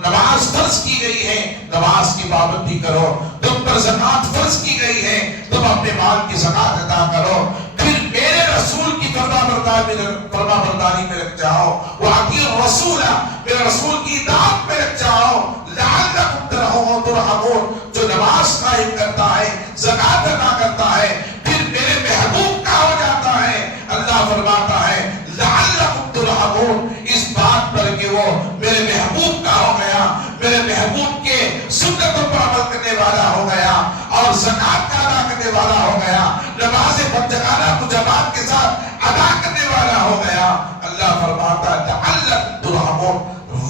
نماز فرض کی گئی ہے, نماز کی پابندی کرو. تم پر زکات فرض کی گئی ہے, تم اپنے مال کی زکات ادا کرو. پھر میرے رسول کی فرمانبرداری میں لگ جاؤ. وَأَطِيعُوا الرَّسُولَ میرے رسول کی اطاعت میں لگ جاؤ. لَعَلَّكُمْ تُرْحَمُونَ. جو نماز قائم کرتا ہے, زکات ادا کرتا ہے, پھر میرے محبوب کا ہو جاتا ہے. اللہ فرماتا ہے لَعَلَّكُمْ تُرْحَمُونَ, اس بات پر کہ وہ میرے محبوب کا ہو گیا, میرے محبوب کے سنتوں پر عمل کرنے والا ہو گیا, اور زکات کا ادا کرنے والا ہو گیا, نماز پنجگانہ کو جماعت کے ساتھ ادا کرنے والا ہو گیا. اللہ فرماتا ہے لَعَلَّكُمْ تُرْحَمُونَ,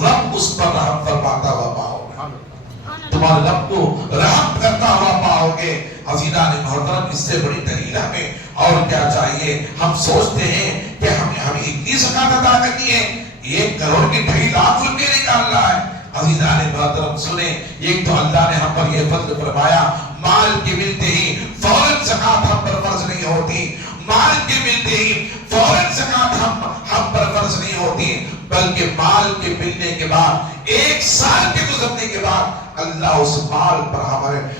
رب اس پر رحم فرماتا ہوا پاؤ گے, تمہارے رب کو رحم کرتا ہوا پاؤ گے. عزیزان محترم اس سے بڑی دلیل ہمیں اور کیا چاہیے؟ ہم سوچتے ہیں کہ ہمیں اتنی زکات ادا کرنی ہے, 1 کروڑ کے 2.5 لاکھ روپے نکالنا ہے. عزیزان محترم سنیں, ایک تو اللہ نے ہم پر یہ فضل فرمایا مال کے ملتے ہی فوراً زکات ہم پر فرض نہیں ہوتی, مال کے ملتے ہی فوراً زکات ہم پر فرض نہیں ہوتی, بلکہ مال کے ملنے کے بعد 1 سال کے گزرنے کے بعد اللہ اس مال پر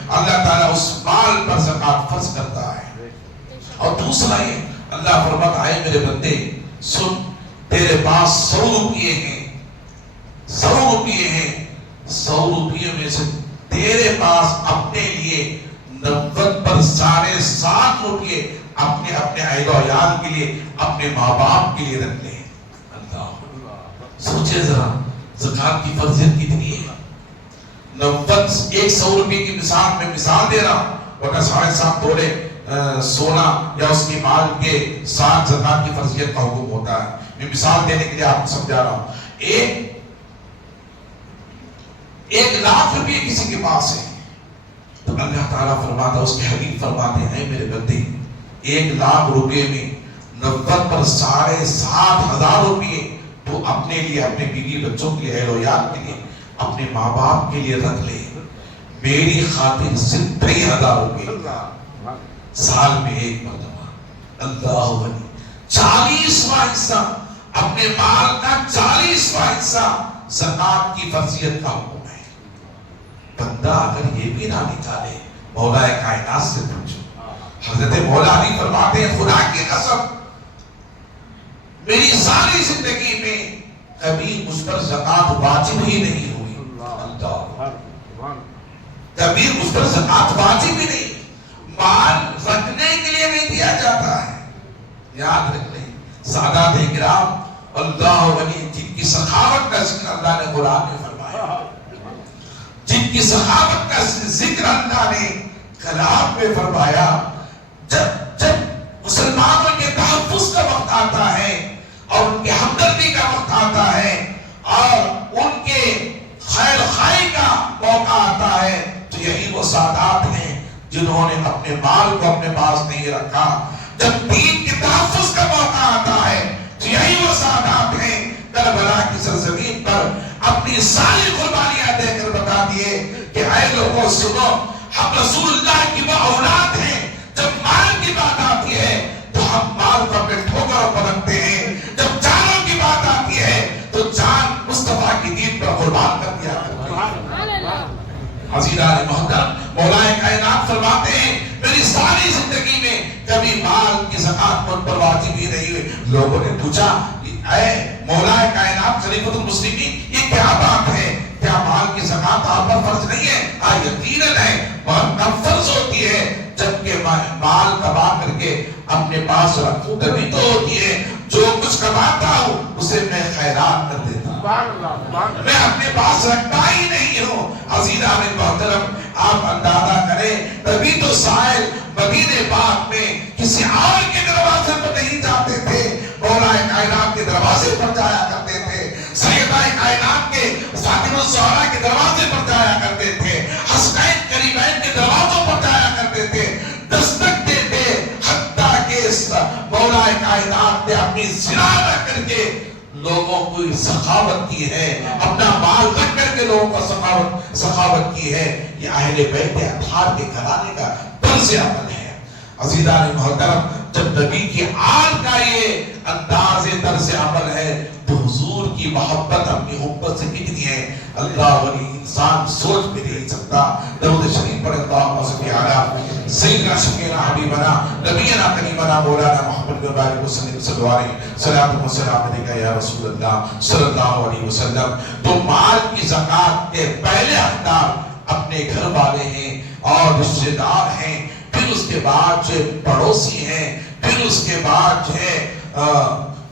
اللہ تعالیٰ اس مال پر زکات فرض کرتا ہے. اور دوسرا یہ اللہ فرماتا ہے میرے بندے سن, تیرے پاس 100 روپیے ہیں, 100 روپیے ہیں, 100 روپیے میں سے تیرے پاس اپنے لیے 90 پر 7.5 روپیے اپنے اہل و عیال کے لیے, اپنے ماں باپ کے لیے رکھ لیں. اللہ سوچے ذرا زکات کی فرضیت کتنی ہے. 100 روپے کی مثال دے رہا ہوں, ورنہ 7.5 تولے سونا یا اس کی مال کے ساتھ زکات کی فرضیت کا حکم ہوتا ہے. میں مثال دینے کے لیے آپ کو سمجھا رہا ہوں. 1 لاکھ روپے کسی کے پاس ہے تو اللہ تعالیٰ فرماتا, اس کے حبیب فرماتے ہیں میرے بندے 1 لاکھ روپے میں 90 پر 7,500 روپے تو اپنے لیے, اپنے بیوی بچوں کے لیے, اہل و عیال کے لیے, اپنے ماں باپ کے لیے رکھ لے. میری خاطر صرف 3,000 روپے سال میں 1 مرتبہ. اللہ ولی 40واں حصہ اپنے مال کا 40واں حصہ زکات کی فرضیت کا حکم ہے. بندہ اگر یہ بھی نہ نکالے، مولا کائنات سے پوچھو۔ حضرت مولا علی فرماتے ہیں خدا کی قسم میری ساری زندگی میں کبھی مجھ پر زکات واجب ہی نہیں ہوئی، کبھی مجھ پر زکات واجب ہی نہیں، مال رکھنے کے لیے نہیں دیا جاتا ہے۔ یاد رکھ لیں سادات کرام اللہ ولی جن کی سخاوت کا ذکر اللہ نے قرآن میں فرمایا، جن کی سخاوت کا ذکر اللہ نے کلام میں فرمایا، جب مسلمانوں کے تحفظ کا وقت آتا ہے اور ان کے ہمدردی کا وقت آتا ہے اور ان کے خیر خواہی کا موقع آتا ہے، تو یہی وہ سادات ہیں جنہوں نے اپنے مال کو اپنے پاس نہیں رکھا۔ جب دین کے تحفظ کا موقع آتا ہے تو یہی وہ سادات ہیں کربلا کی سرزمین پر اپنی ساری قربانیاں دے کر بتا دیے کہ اے لوگوں سنو، ہم رسول اللہ کی وہ اولاد ہیں، جب مال کی بات آتی ہے تو ہم مال کو اپنے ٹھوکروں پر رکھتے ہیں، جب جانوں کی بات آتی ہے تو جان مصطفیٰ کی دین پر قربان کر دیا کرتے ہیں۔ حضیران محترم مولا کائنات فرماتے ہیں میری ساری زندگی میں کبھی مال کی زکات مجھ پر واجب ہی نہیں ہوئی۔ لوگوں نے پوچھا اے مولا کائنات خلیفۃ المسلمین یہ کیا بات ہے، کیا مال کی زکات آپ پر فرض نہیں ہے؟ یقیناً ہے، مگر کب فرض ہوتی ہے جبکہ مال کما کر کے اپنے پاس رکھوں تبھی تو ہوتی ہے۔ جو کچھ کماتا ہوں اسے میں خیرات کر دیتا ہوں، میں اپنے پاس رکھتا ہی نہیں ہوں۔ عزیزان محترم آپ اندازہ کریں تبھی تو سائل مدینہ پاک میں کسی اور کے دروازے پر نہیں جاتے تھے، مولا کائنات کے دروازے پر جایا کرتے تھے، سیدہ کائنات کے فاطمہ الزہرا کے دروازے پر جایا کرتے تھے، حسنین کریمین کے دروازوں پر جایا کرتے تھے، دستک دیتے، حتیٰ کہ مولا کائنات نے اپنی زیارت کر کے لوگوں کو سخاوت کی ہے، اپنا مال رکھ کر کے لوگوں کو سخاوت کی ہے۔ یہ اہل بیت اطہار کے گھرانے کا طرز عمل ہے۔ عزیزان محترم جب نبی کی آل کا یہ انداز طرز عمل ہے تو حضور کی محبت اپنی امت سے کتنی ہے اللہ ولی انسان سوچ بھی نہیں سکتا۔ درود شریف پر اللہم صلی علی سیدنا شفیعنا حبیبنا نبینا کریمنا مولانا محمد بن بارک وسلم صلی اللہ علیہ صلاۃ و سلام علیکہ یا رسول اللہ صلی اللہ علیہ وسلم۔ تو مال کی زکات کے پہلے حقدار اپنے گھر والے ہیں اور رشتہ دار ہیں، پھر اس کے بعد جو پڑوسی ہیں، پھر اس کے بعد جو ہے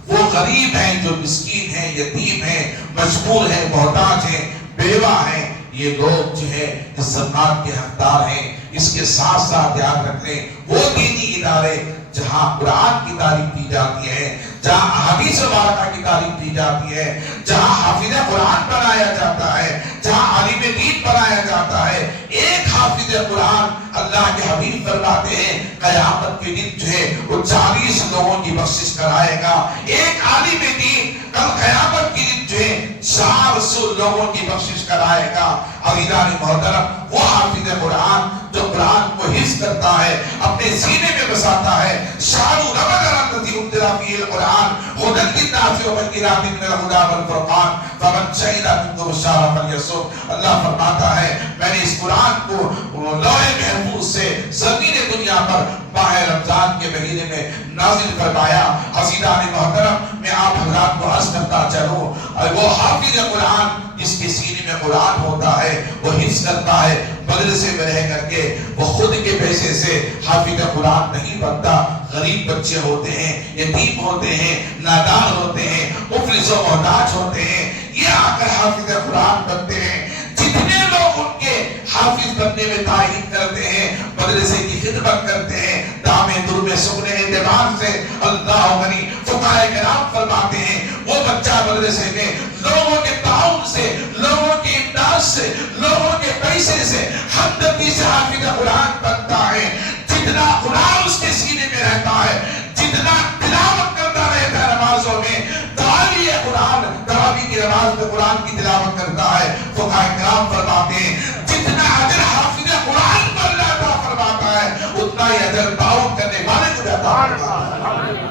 وہ غریب ہیں، جو مسکین ہیں، یتیم ہیں، مجبور ہیں، محتاج ہیں، بیوہ ہیں، یہ لوگ جو ہے اس زکات کے حقدار ہیں۔ اس کے ساتھ ساتھ یاد رکھ لیں وہ دینی ادارے جہاں قرآن کی تعلیم دی جاتی ہے، جہاں احادیث مبارکہ کی تعلیم دی جاتی ہے، جہاں حافظ قرآن بنایا جاتا ہے، جہاں عالم دین بنایا جاتا ہے۔ ایک حافظ قرآن اللہ کے حبیب فرماتے ہیں قیامت کے دن جو ہے وہ 40 لوگوں کی بخشش کرائے گا۔ ایک عالم دین کل قیامت کے دن جو ہے 400 لوگوں کی بخشش کرائے گا۔ عزیزان محترم وہ حافظ قرآن جو قرآن کو حفظ کرتا ہے، اپنے سینے میں بساتا ہے، شعر رمضان الذی انزل فیہ القرآن ھدی للناس وبینات من الھدی والفرقان فمن شہد منکم الشہر فلیصم۔ اللہ فرماتا ہے میں نے اس قرآن کو لوح محفوظ سے زمین دنیا پر ماہ رمضان کے مہینے میں نازل فرمایا۔ عزیزان محترم میں آپ حضرات کو عرض کرتا چلوں وہ حافظ قرآن جس کے سینے میں قرآن ہوتا ہے وہ حفظ کرتا ہے، مدرسے میں رہ کر کے وہ خود کے پیسے سے حافظ قرآن نہیں بنتا۔ غریب بچے ہوتے ہیں، یتیم ہوتے ہیں، نادار ہوتے ہیں، مفلس و محتاج ہوتے ہیں، یہ آ کر حافظ قرآن بنتے ہیں۔ جتنے لوگ ان کے حافظ بننے میں تعین کرتے ہیں، مدرسے کی خدمت کرتے ہیں، دامے درمے سکنے اعتبار سے اللہ غنی فقہائے کرام فرماتے ہیں وہ بچہ مدرسے میں لوگوں کے تعاون سے، لوگوں کی امداد سے، لوگوں کے پیسے سے، ہمدردی سے حافظ قرآن بنتا ہے۔ جتنا قرآن اس کے سینے میں رہتا ہے، جتنا تلاوت کرتا رہتا ہے نمازوں میں، تراویح قرآن تراویح کی نماز میں قرآن کی تلاوت کرتا ہے، فقہائے کرام فرماتے ہیں جتنا اجر حافظ قرآن پر اللہ عطا فرماتا ہے اتنا ہی اجر تعاون کرنے والے کو عطا فرماتا ہے۔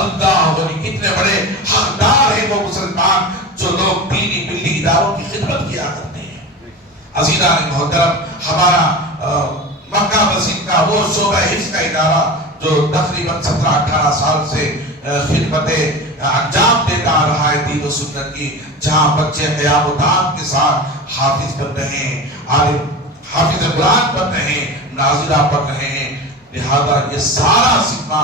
اللہ ولی کتنے بڑے حقدار ہیں وہ مسلمان جو لوگ دینی ملی اداروں کی خدمت کیا کرتے ہیں۔ عزیزان محترم، ہمارا مکہ مسجد کا وہ شعبہ حفظ کا ادارہ جو تقریباً 17-18 سال سے خدمت انجام دیتا آ رہا ہے دین و سنت کی، جہاں بچے قیام و دام کے ساتھ حافظ بن رہے ہیں، عالم حافظ قرآن بن رہے ہیں، ناظرہ بن رہے ہیں، لہذا یہ سارا ذمہ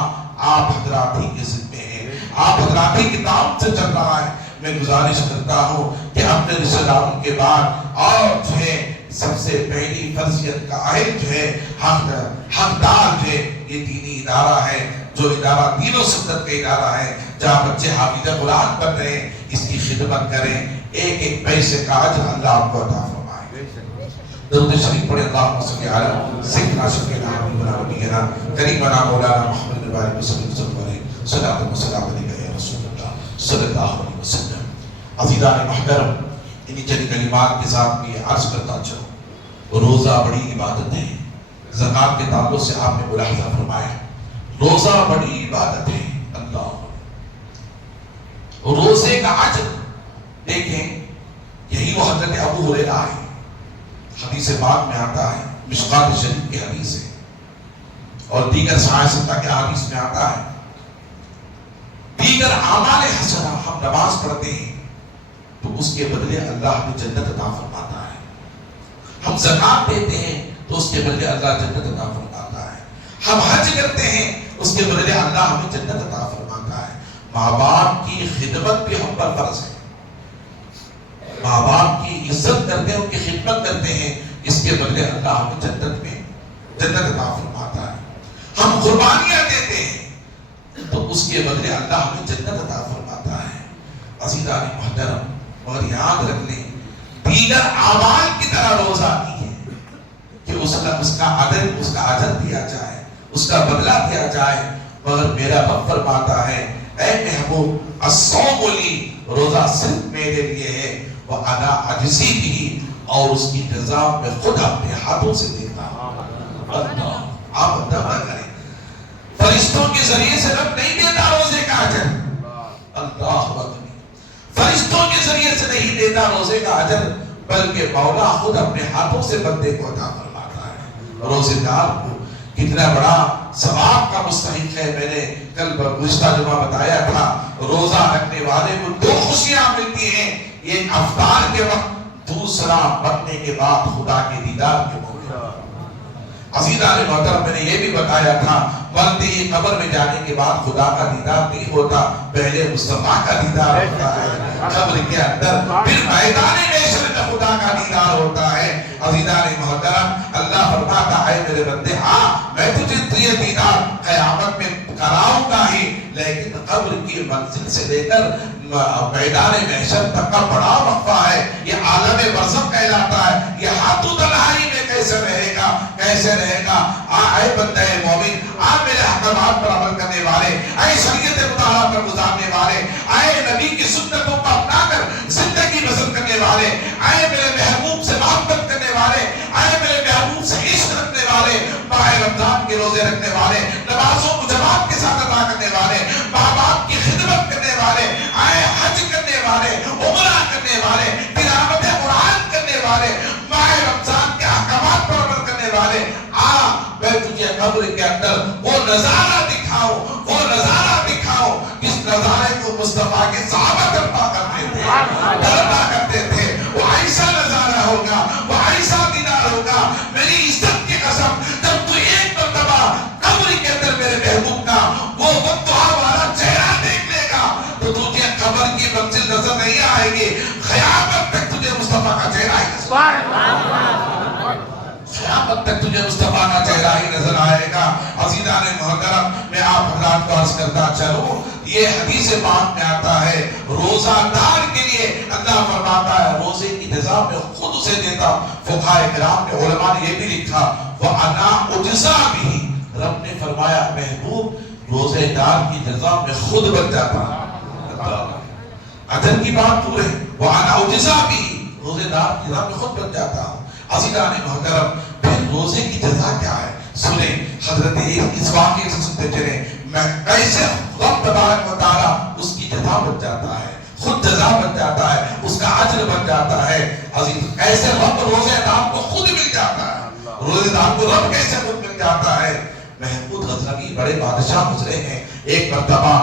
آپ حضرات ہی کے ذمہ ہے، آپ حضرات ہی کی تعاون سے چل رہا ہے۔ میں گزارش کرتا ہوں کہ اپنے رشتہ داروں کے بعد اور جو ہے سب سے پہلی فرضیت کا عہد جو ہے حقدار جو ہے یہ دینی ادارہ ہے، جو ادارہ دین و سنت کا ادارہ ہے، جہاں بچے حافظ قرآن بن رہے ہیں، اس کی خدمت کریں، ایک ایک پیسے کا اجر اللہ آپ کو عطا فرمائے۔ درود شریف پڑھیں، اللہم صلی علی سیدنا شفیعنا حبیبنا نبینا کریمنا مولانا محمد وعلیہ وسلم علیہ صلاۃ و سلام علیک یا رسول اللہ صلی اللہ علیہ وسلم۔ عزیزان محترم، انہی چند کلمات کے ساتھ میں عرض کرتا چلوں، روزہ بڑی عبادت ہے۔ زکوٰۃ کے تعلق سے آپ نے ملاحظہ فرمایا، روزہ بڑی عبادت ہے۔ اللہ روزے کا اجر دیکھیں، یہی وہ حضرت ابو ہریرہ ہے، حدیث پاک میں آتا ہے، مشکوٰۃ شریف کی حدیث ہے، اور دیگر صحابہ ستہ کے حدیث میں آتا ہے، دیگر اعمال حسنہ ہم نماز پڑھتے ہیں تو اس کے بدلے اللہ ہمیں جنت عطا فرماتا ہے، ہم زکوٰۃ دیتے ہیں تو اس کے بدلے اللہ جنت عطا فرماتا ہے، ہم حج کرتے ہیں اس کے بدلے اللہ ہمیں جنت عطا فرماتا ہے، ماں باپ کی خدمت بھی ہم پر فرض ہے، ماں باپ کی عزت کرتے ہیں، ان کی خدمت کرتے ہیں، اس کے بدلے اللہ ہمیں جنت عطا فرماتا ہے، ہم قربانیاں دیتے ہیں تو اس کے بدلے اللہ ہمیں جنت عطا فرماتا ہے۔ عزیزان محترم، اور یاد رکھ لیں، دیگر اعمال کی طرح روزہ نہیں ہے کہ اس کا اجر دیا جائے، اس کا بدلہ دیا جائے، مگر میرا رب فرماتا ہے، اے محبوب الصوم لی، روزہ صرف میرے لیے ہے، وَأَنَا أَجْزِي بِهِ، اور اس کی جزا میں خود اپنے ہاتھوں سے دیتا ہوں۔ اللہ، آپ اندازہ کریں، فرشتوں کے ذریعے سے رب نہیں دیتا روزے کا اجر، اللہ اکبر، فرشتوں کے ذریعے سے نہیں دیتا روزے کا اجر، بلکہ مولا خود اپنے ہاتھوں سے بندے کو عطا فرماتا ہے۔ روزے دار کو کتنا بڑا ثواب کا مستحق ہے۔ میں نے کل گزشتہ جمعہ بتایا تھا، روزہ رکھنے والے کو 2 خوشیاں ملتی ہیں، ایک افطار کے وقت، دوسرا مرنے کے بعد خدا کے دیدار کے موقع۔ عزیزان محترم، میں نے یہ بھی بتایا تھا، مرتے ہی قبر میں جانے کے بعد خدا کا دیدار نہیں ہوتا، پہلے مصطفیٰ کا دیدار ہوتا ہے قبر کے اندر، پھر میدان محشر میں خدا کا دیدار ہوتا ہے۔ عزیزان محترم، اللہ فرماتا ہے، میرے بندے ہاں میں تجھے دیدار قیامت میں کراؤں گا ہی، لیکن قبر کی منزل سے لے کر میدان محشر تک کا بڑا وقفہ ہے، یہ عالم برزخ کہلاتا ہے، یہ ہاتھوں تنہائی میں کیسے رہے گا، کیسے رہے گا۔ اے بندہ مومن، میرے احکامات پر عمل کرنے والے، اے شریعت مطالعہ پر گزارنے والے، اے نبی کی سنتوں کو اپنا کر زندگی بسر کرنے والے، اے میرے محبوب سے محبت کرنے والے، اے میرے محبوب سے عشق رکھنے والے، ماہ رمضان کے روزے رکھنے والے، نمازوں کو جماعت کے ساتھ ادا کرنے والے، ماں باپ کی خدمت کرنے والے، اے حج کرنے والے، عمرہ کرنے والے، تلاوت قرآن کرنے والے، ماہ رمضان کے احکامات پر عمل کرنے والے، میں تجھے قبر کے اندر وہ نظارہ دکھاؤں، وہ نظارہ دکھاؤں جس نظارے کو مصطفیٰ کے صحابہ دربا کرتے تھے، دربا کرتے تھے، وہ ایسا نظارہ ہوگا، وہ ایسا دیدار ہوگا، میری عزت کی قسم، جب تو ایک مرتبہ قبر کے اندر میرے محبوب کا وہ بددعا والا چہرہ دیکھ لے گا تو تجھے قبر کی منزل نظر نہیں آئے گی، قیامت تک تجھے مصطفیٰ کا چہرہ ہی نظر آئے گا، قیامت تک تجھے مصطفیٰ کا چہرہ ہی نظر آئے گا۔ عزیزان محترم، میں آپ حضرات کو عرض کرتا چلوں، یہ حدیث پاک میں آتا ہے، روزہ دار کے لیے اللہ فرماتا ہے روزے کی جزا میں خود اسے دیتا۔ فقہاء کرام نے، علماء نے یہ بھی لکھا، وَأَنَا أُجْزَىٰ بِهِ، رب نے فرمایا محبوب روزے دار کی جزا میں خود بن جاتا۔ اجر کی بات دور ہے، وَأَنَا أُجْزَىٰ بِهِ، روزے دار کی جزا میں خود بن جاتا ہوں۔ عزیزان محترم، پھر روزے کی جزا کیا ہے؟ سنیں، حضرت اس واقعے سے سنتے چلیں، میں کیسے رب تبارک و تعالیٰ اس کی جزا بن جاتا ہے، خود جزا بن جاتا ہے، اس کا اجر بن جاتا ہے۔ عزیز ایسے وقت روزے دار کو خود مل جاتا ہے، روزے دار کو رب کیسے خود مل جاتا ہے۔ محمود غزنوی بڑے بادشاہ گزرے ہیں، ایک مرتبہ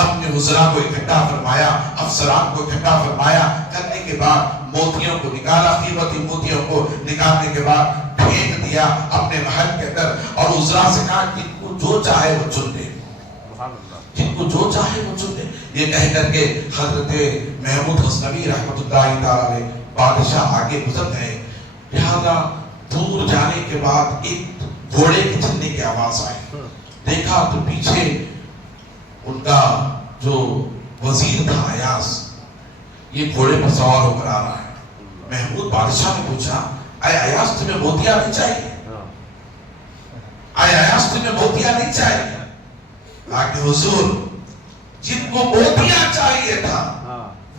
اپنے وزراء کو اکٹھا فرمایا، افسران کو اکٹھا فرمایا، کرنے کے بعد موتیوں کو نکالا، قیمتی موتیوں کو نکالنے کے بعد پھینک دیا اپنے محل کے اندر، اور وزراء سے کہا جن کو جو چاہے وہ چن لے، جن کو جو چاہے وہ چن لے۔ یہ کہہ کر کے حضرت محمود غزنوی رحمۃ اللہ تعالی علیہ بادشاہ آگے گزر گئے۔ لہذا دور جانے کے بعد ایک گھوڑے کے چلنے کی آواز آئی، دیکھا تو پیچھے ان کا جو وزیر تھا ایاز، یہ گھوڑے پر سوار ہو کر آ رہا ہے۔ محمود بادشاہ نے پوچھا اے ایاز تمہیں موتیاں نہیں چاہیے؟ اے ایاز تمہیں موتیاں نہیں چاہیے؟ کہا کہ حضور جن کو موتیاں چاہیے تھا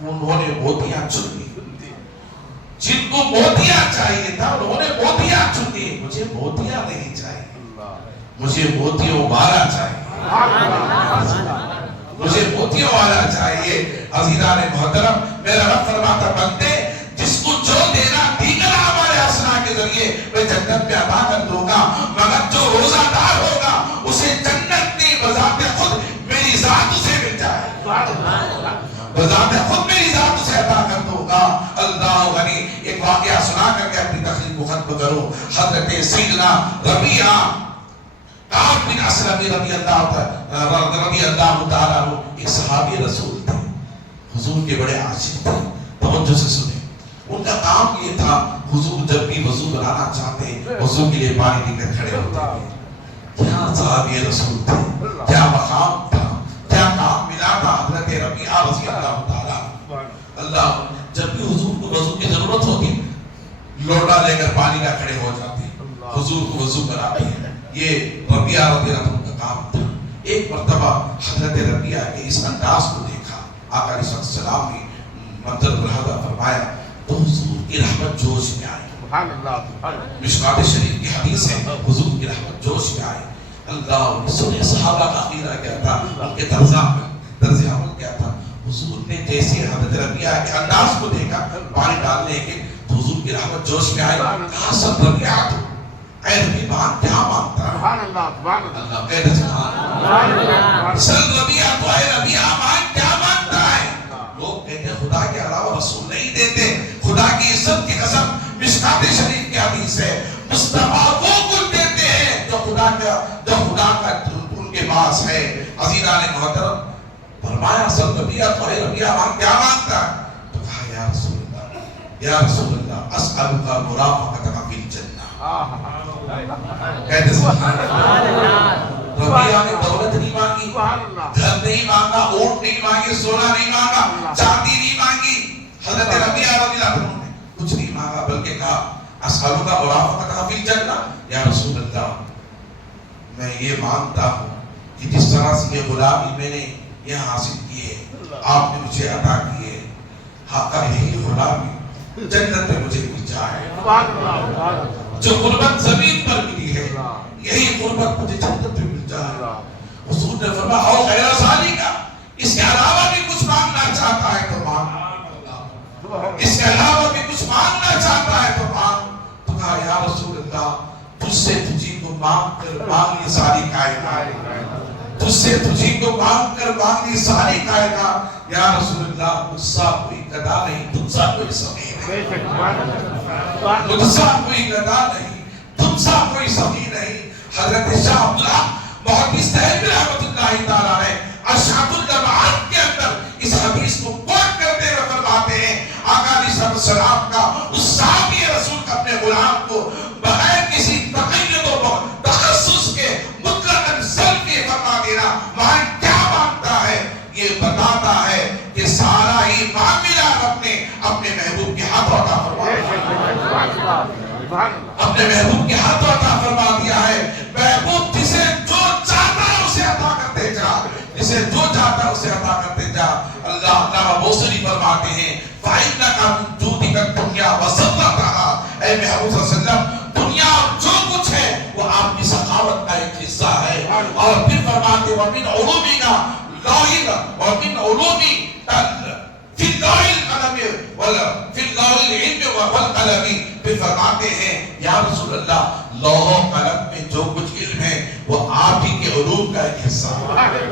انہوں نے موتیاں چن لی، جن کو موتیاں چاہیے تھا انہوں نے موتیاں چن لی، مجھے موتیاں نہیں چاہیے، مجھے موتیوں والا چاہیے، مجھے موتیوں والا چاہیے۔ عزیزان محترم، میرا رب فرماتا بندے جس کو جو دینا دیگر ہمارے حسنہ کے ذریعے میں جنت میں عطا کر دوں گا، مگر جو روزہ دار ہوگا اسے جنت نہیں بذات خود میری ذات اسے مل جائے، بذات خود میری ذات اسے عطا کر دوں گا۔ اللہ غنی۔ ایک واقعہ سنا کر کے اپنی تقریر کو ختم کروں۔ حضرت سیدنا ربیعہ کعب بن اسلم رضی اللہ تعالیٰ عنہ ایک صحابی رسول تھے، حضور کے بڑے عاشق تھے۔ توجہ سے سنیں، ان کا کام یہ تھا حضور جب بھی وضو بنانا چاہتے وضو کے لیے پانی لے کر کھڑے ہوتے تھے۔ کیا صحابی رسول تھے، کیا مقام تھا، کیا کام ملا تھا حضرت ربیعہ رضی اللہ تعالیٰ۔ اللہ جب بھی حضور کو وضو کی ضرورت ہوتی لوٹا لے کر پانی کا کھڑے ہو جاتے، حضور کو وضو کراتے ہیں۔ یہ ربیعہ رضی اللہ عنہ کا کام تھا۔ ایک مرتبہ حضرت ربیعہ کے اس انداز کو دیکھا، آقا علیہ السلام نے منظر ملاحظہ فرمایا تو حضور کی رحمت جوش میں آئی۔ مشکات شریف کی حدیث ہے، حضور کی رحمت جوش میں آئی۔ اللہ سنے صحابہ کا عقیدہ کیا تھا، ان کے طرز عمل کیا تھا۔ حضور نے جیسے حضرت ربیعہ کے انداز کو دیکھا پانی ڈالنے کے تو حضور کی رحمت جوش میں آئی۔ کہا سب ربیعہ تو اے ربیعہ کیا مانگتا ہے؟ اللہ کہتے سبحان سر ربیعہ تو اے ربیعہ کیا مانگتا ہے؟ لوگ کہتے خدا کے علاوہ رسول نہیں دیتے، خدا کی عزت کی قسم مشکات شریف کی حدیث ہے، مصطفیٰ وہ کچھ دیتے ہیں جو خدا کا ان کے پاس ہے۔ عزیزان محترم، فرمایا سر ربیعہ تو اے ربیعہ کیا مانگتا ہے؟ تو کہا یا رسول اللہ، یا رسول اللہ اسألک مرافقتک فی الجنہ۔ کہتے سبحان اللہ۔ ربیعہ نے دولت نہیں مانگی، گھر نہیں مانگا، اونٹ نہیں مانگی، سونا نہیں مانگا، چاندی نہیں مانگی۔ حضرت ربیعہ رضی اللہ عنہ نے کچھ نہیں مانگا بلکہ کہا اسألک مرافقتک فی الجنہ، یا رسول اللہ میں یہ مانگتا ہوں کہ جس طرح سے یہ غلامی میں نے یہ حاصل کیے آپ نے مجھے عطا کیے، آقا یہی غلامی جنت میں مجھے مل جائے۔ جو غربت زمین پر ملی ہے یہی غربت مجھے جنت میں مل جائے۔ حضور نے فرمایا اور غیر ذالک اس کے علاوہ بھی کچھ مانگنا چاہتا ہے تو مانگ، اس کے علاوہ بھی کچھ مانگنا چاہتا ہے تو مانگ۔ تو کہا یا رسول اللہ تجھ سے تجھی کو مانگ کر مانگ لی ساری کائنات، تجھ سے تجھی کو مانگ کر مانگ لی ساری کائنات۔ یا رسول اللہ مجھ سا کوئی گدا نہیں، تجھ سا کوئی سخی نہیں، مجھ سا کوئی گدا نہیں، تجھ سا کوئی سخی نہیں۔ حضرت شاہ عبداللہ محدث دہلوی رحمۃ اللہ تعالیٰ نے اشعۃ الجماعت کے اندر اس حدیث کو کوٹ کرتے ہوئے فرماتے ہیں آقا علیہ السلام کا اس صحابی رسول کا اپنے غلام کو بغیر کسی تقید و تخصص کے مطلقاً سلفی فرما دینا وہاں کیا مانگتا ہے یہ بتاتا ہے کہ سارا ہی معاملہ اپنے محبوب کے ہاتھ عطا فرما دیا، اپنے محبوب کے ہاتھ عطا فرما دیا ہے۔ محبوب جسے جو چاہتا ہے اسے عطا کرتے جا، جسے جو چاہتا ہے اسے عطا کرتے جا۔ اللہ علامہ بوصری فرماتے ہیں فَإِنَّكَ مِن جُودِكَ الدُّنْيَا وَزَرَّتَهَا، اے محبوب صلی اللہ علیہ وسلم دنیا جو کچھ ہے وہ آپ کی سخاوت کا ایک حصہ ہے۔ اور پھر فرماتے وَمِنْ عُلُومِكَ لَوْحِكَ وَمِنْ عُلُومِ فِي اللَّوْحِ الْقَلَمِ العلم والقلم، پھر فرماتے ہیں یا رسول اللہ لوح و قلم میں جو کچھ علم ہے وہ آپ ہی کے علوم کا ایک حصہ ہے،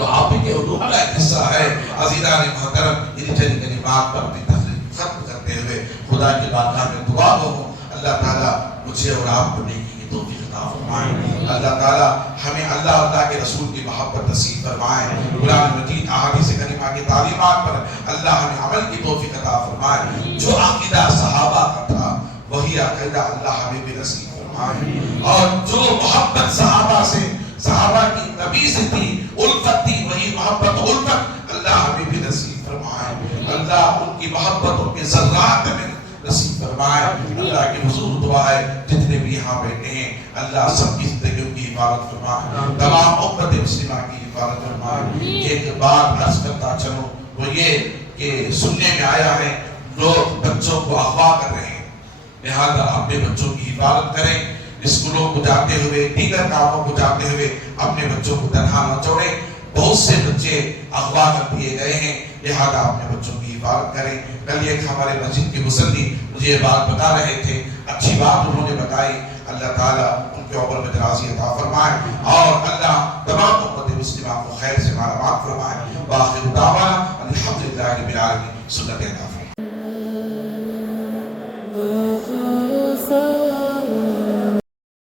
وہ آپ ہی کے علوم کا ایک حصہ ہے۔ عزیزان محترم، یہ چند کلمات پر اپنی تقریر ختم کرتے ہوئے خدا کی بارگاہ میں دعا ہو، اللہ تعالیٰ مجھے اور آپ کو نیکی کی توفیق عطا فرمائے، اللہ تعالیٰ ہمیں اللہ کے رسول کی محبت نصیب فرمائے، قرآن مجید احادیث کریمہ کی تعلیمات پر اللہ ہمیں عمل کی توفیق عطا فرمائے۔ جو عقیدہ صحابہ کا تھا وہی عقیدہ اللہ ہمیں بھی نصیب فرمائے، اور جو محبت صحابہ سے، صحابہ کی نبی سے تھی، الفت تھی، وہی محبت الفت اللہ ہمیں بھی نصیب فرمائے، اللہ ان کی محبت ان کے ذرات میں نصیب فرمائے۔ اللہ کی حضور دعا ہے جتنے بھی یہاں بیٹھے ہیں اللہ سب کی زندگیوں کی حفاظت فرمائے، تمام امت مسلمہ کی حفاظت فرمائے۔ ایک بات عرض کرتا چلوں وہ یہ کہ سننے میں آیا ہے لوگ بچوں کو اغوا کر رہے ہیں، لہذا اپنے بچوں کی حفاظت کریں، اسکولوں کو جاتے ہوئے، دیگر کاموں کو جاتے ہوئے اپنے بچوں کو تنہا نہ چھوڑیں۔ بہت سے بچے اغوا کر دیے گئے ہیں، لہذا اپنے بچوں کی حفاظت کریں۔ کل ایک ہمارے مسجد کے مصلی مجھے یہ بات بتا رہے تھے، اچھی بات انہوں نے بتائی، اللہ تعالیٰ ان کے اوپر مدراسی عطا فرمائے اور اللہ تمام امت مسلمہ کو خیر سے مالا مال فرمائے۔ وآخر دعوانا الحمدللہ رب العالمین، سنت عطا فرمائے۔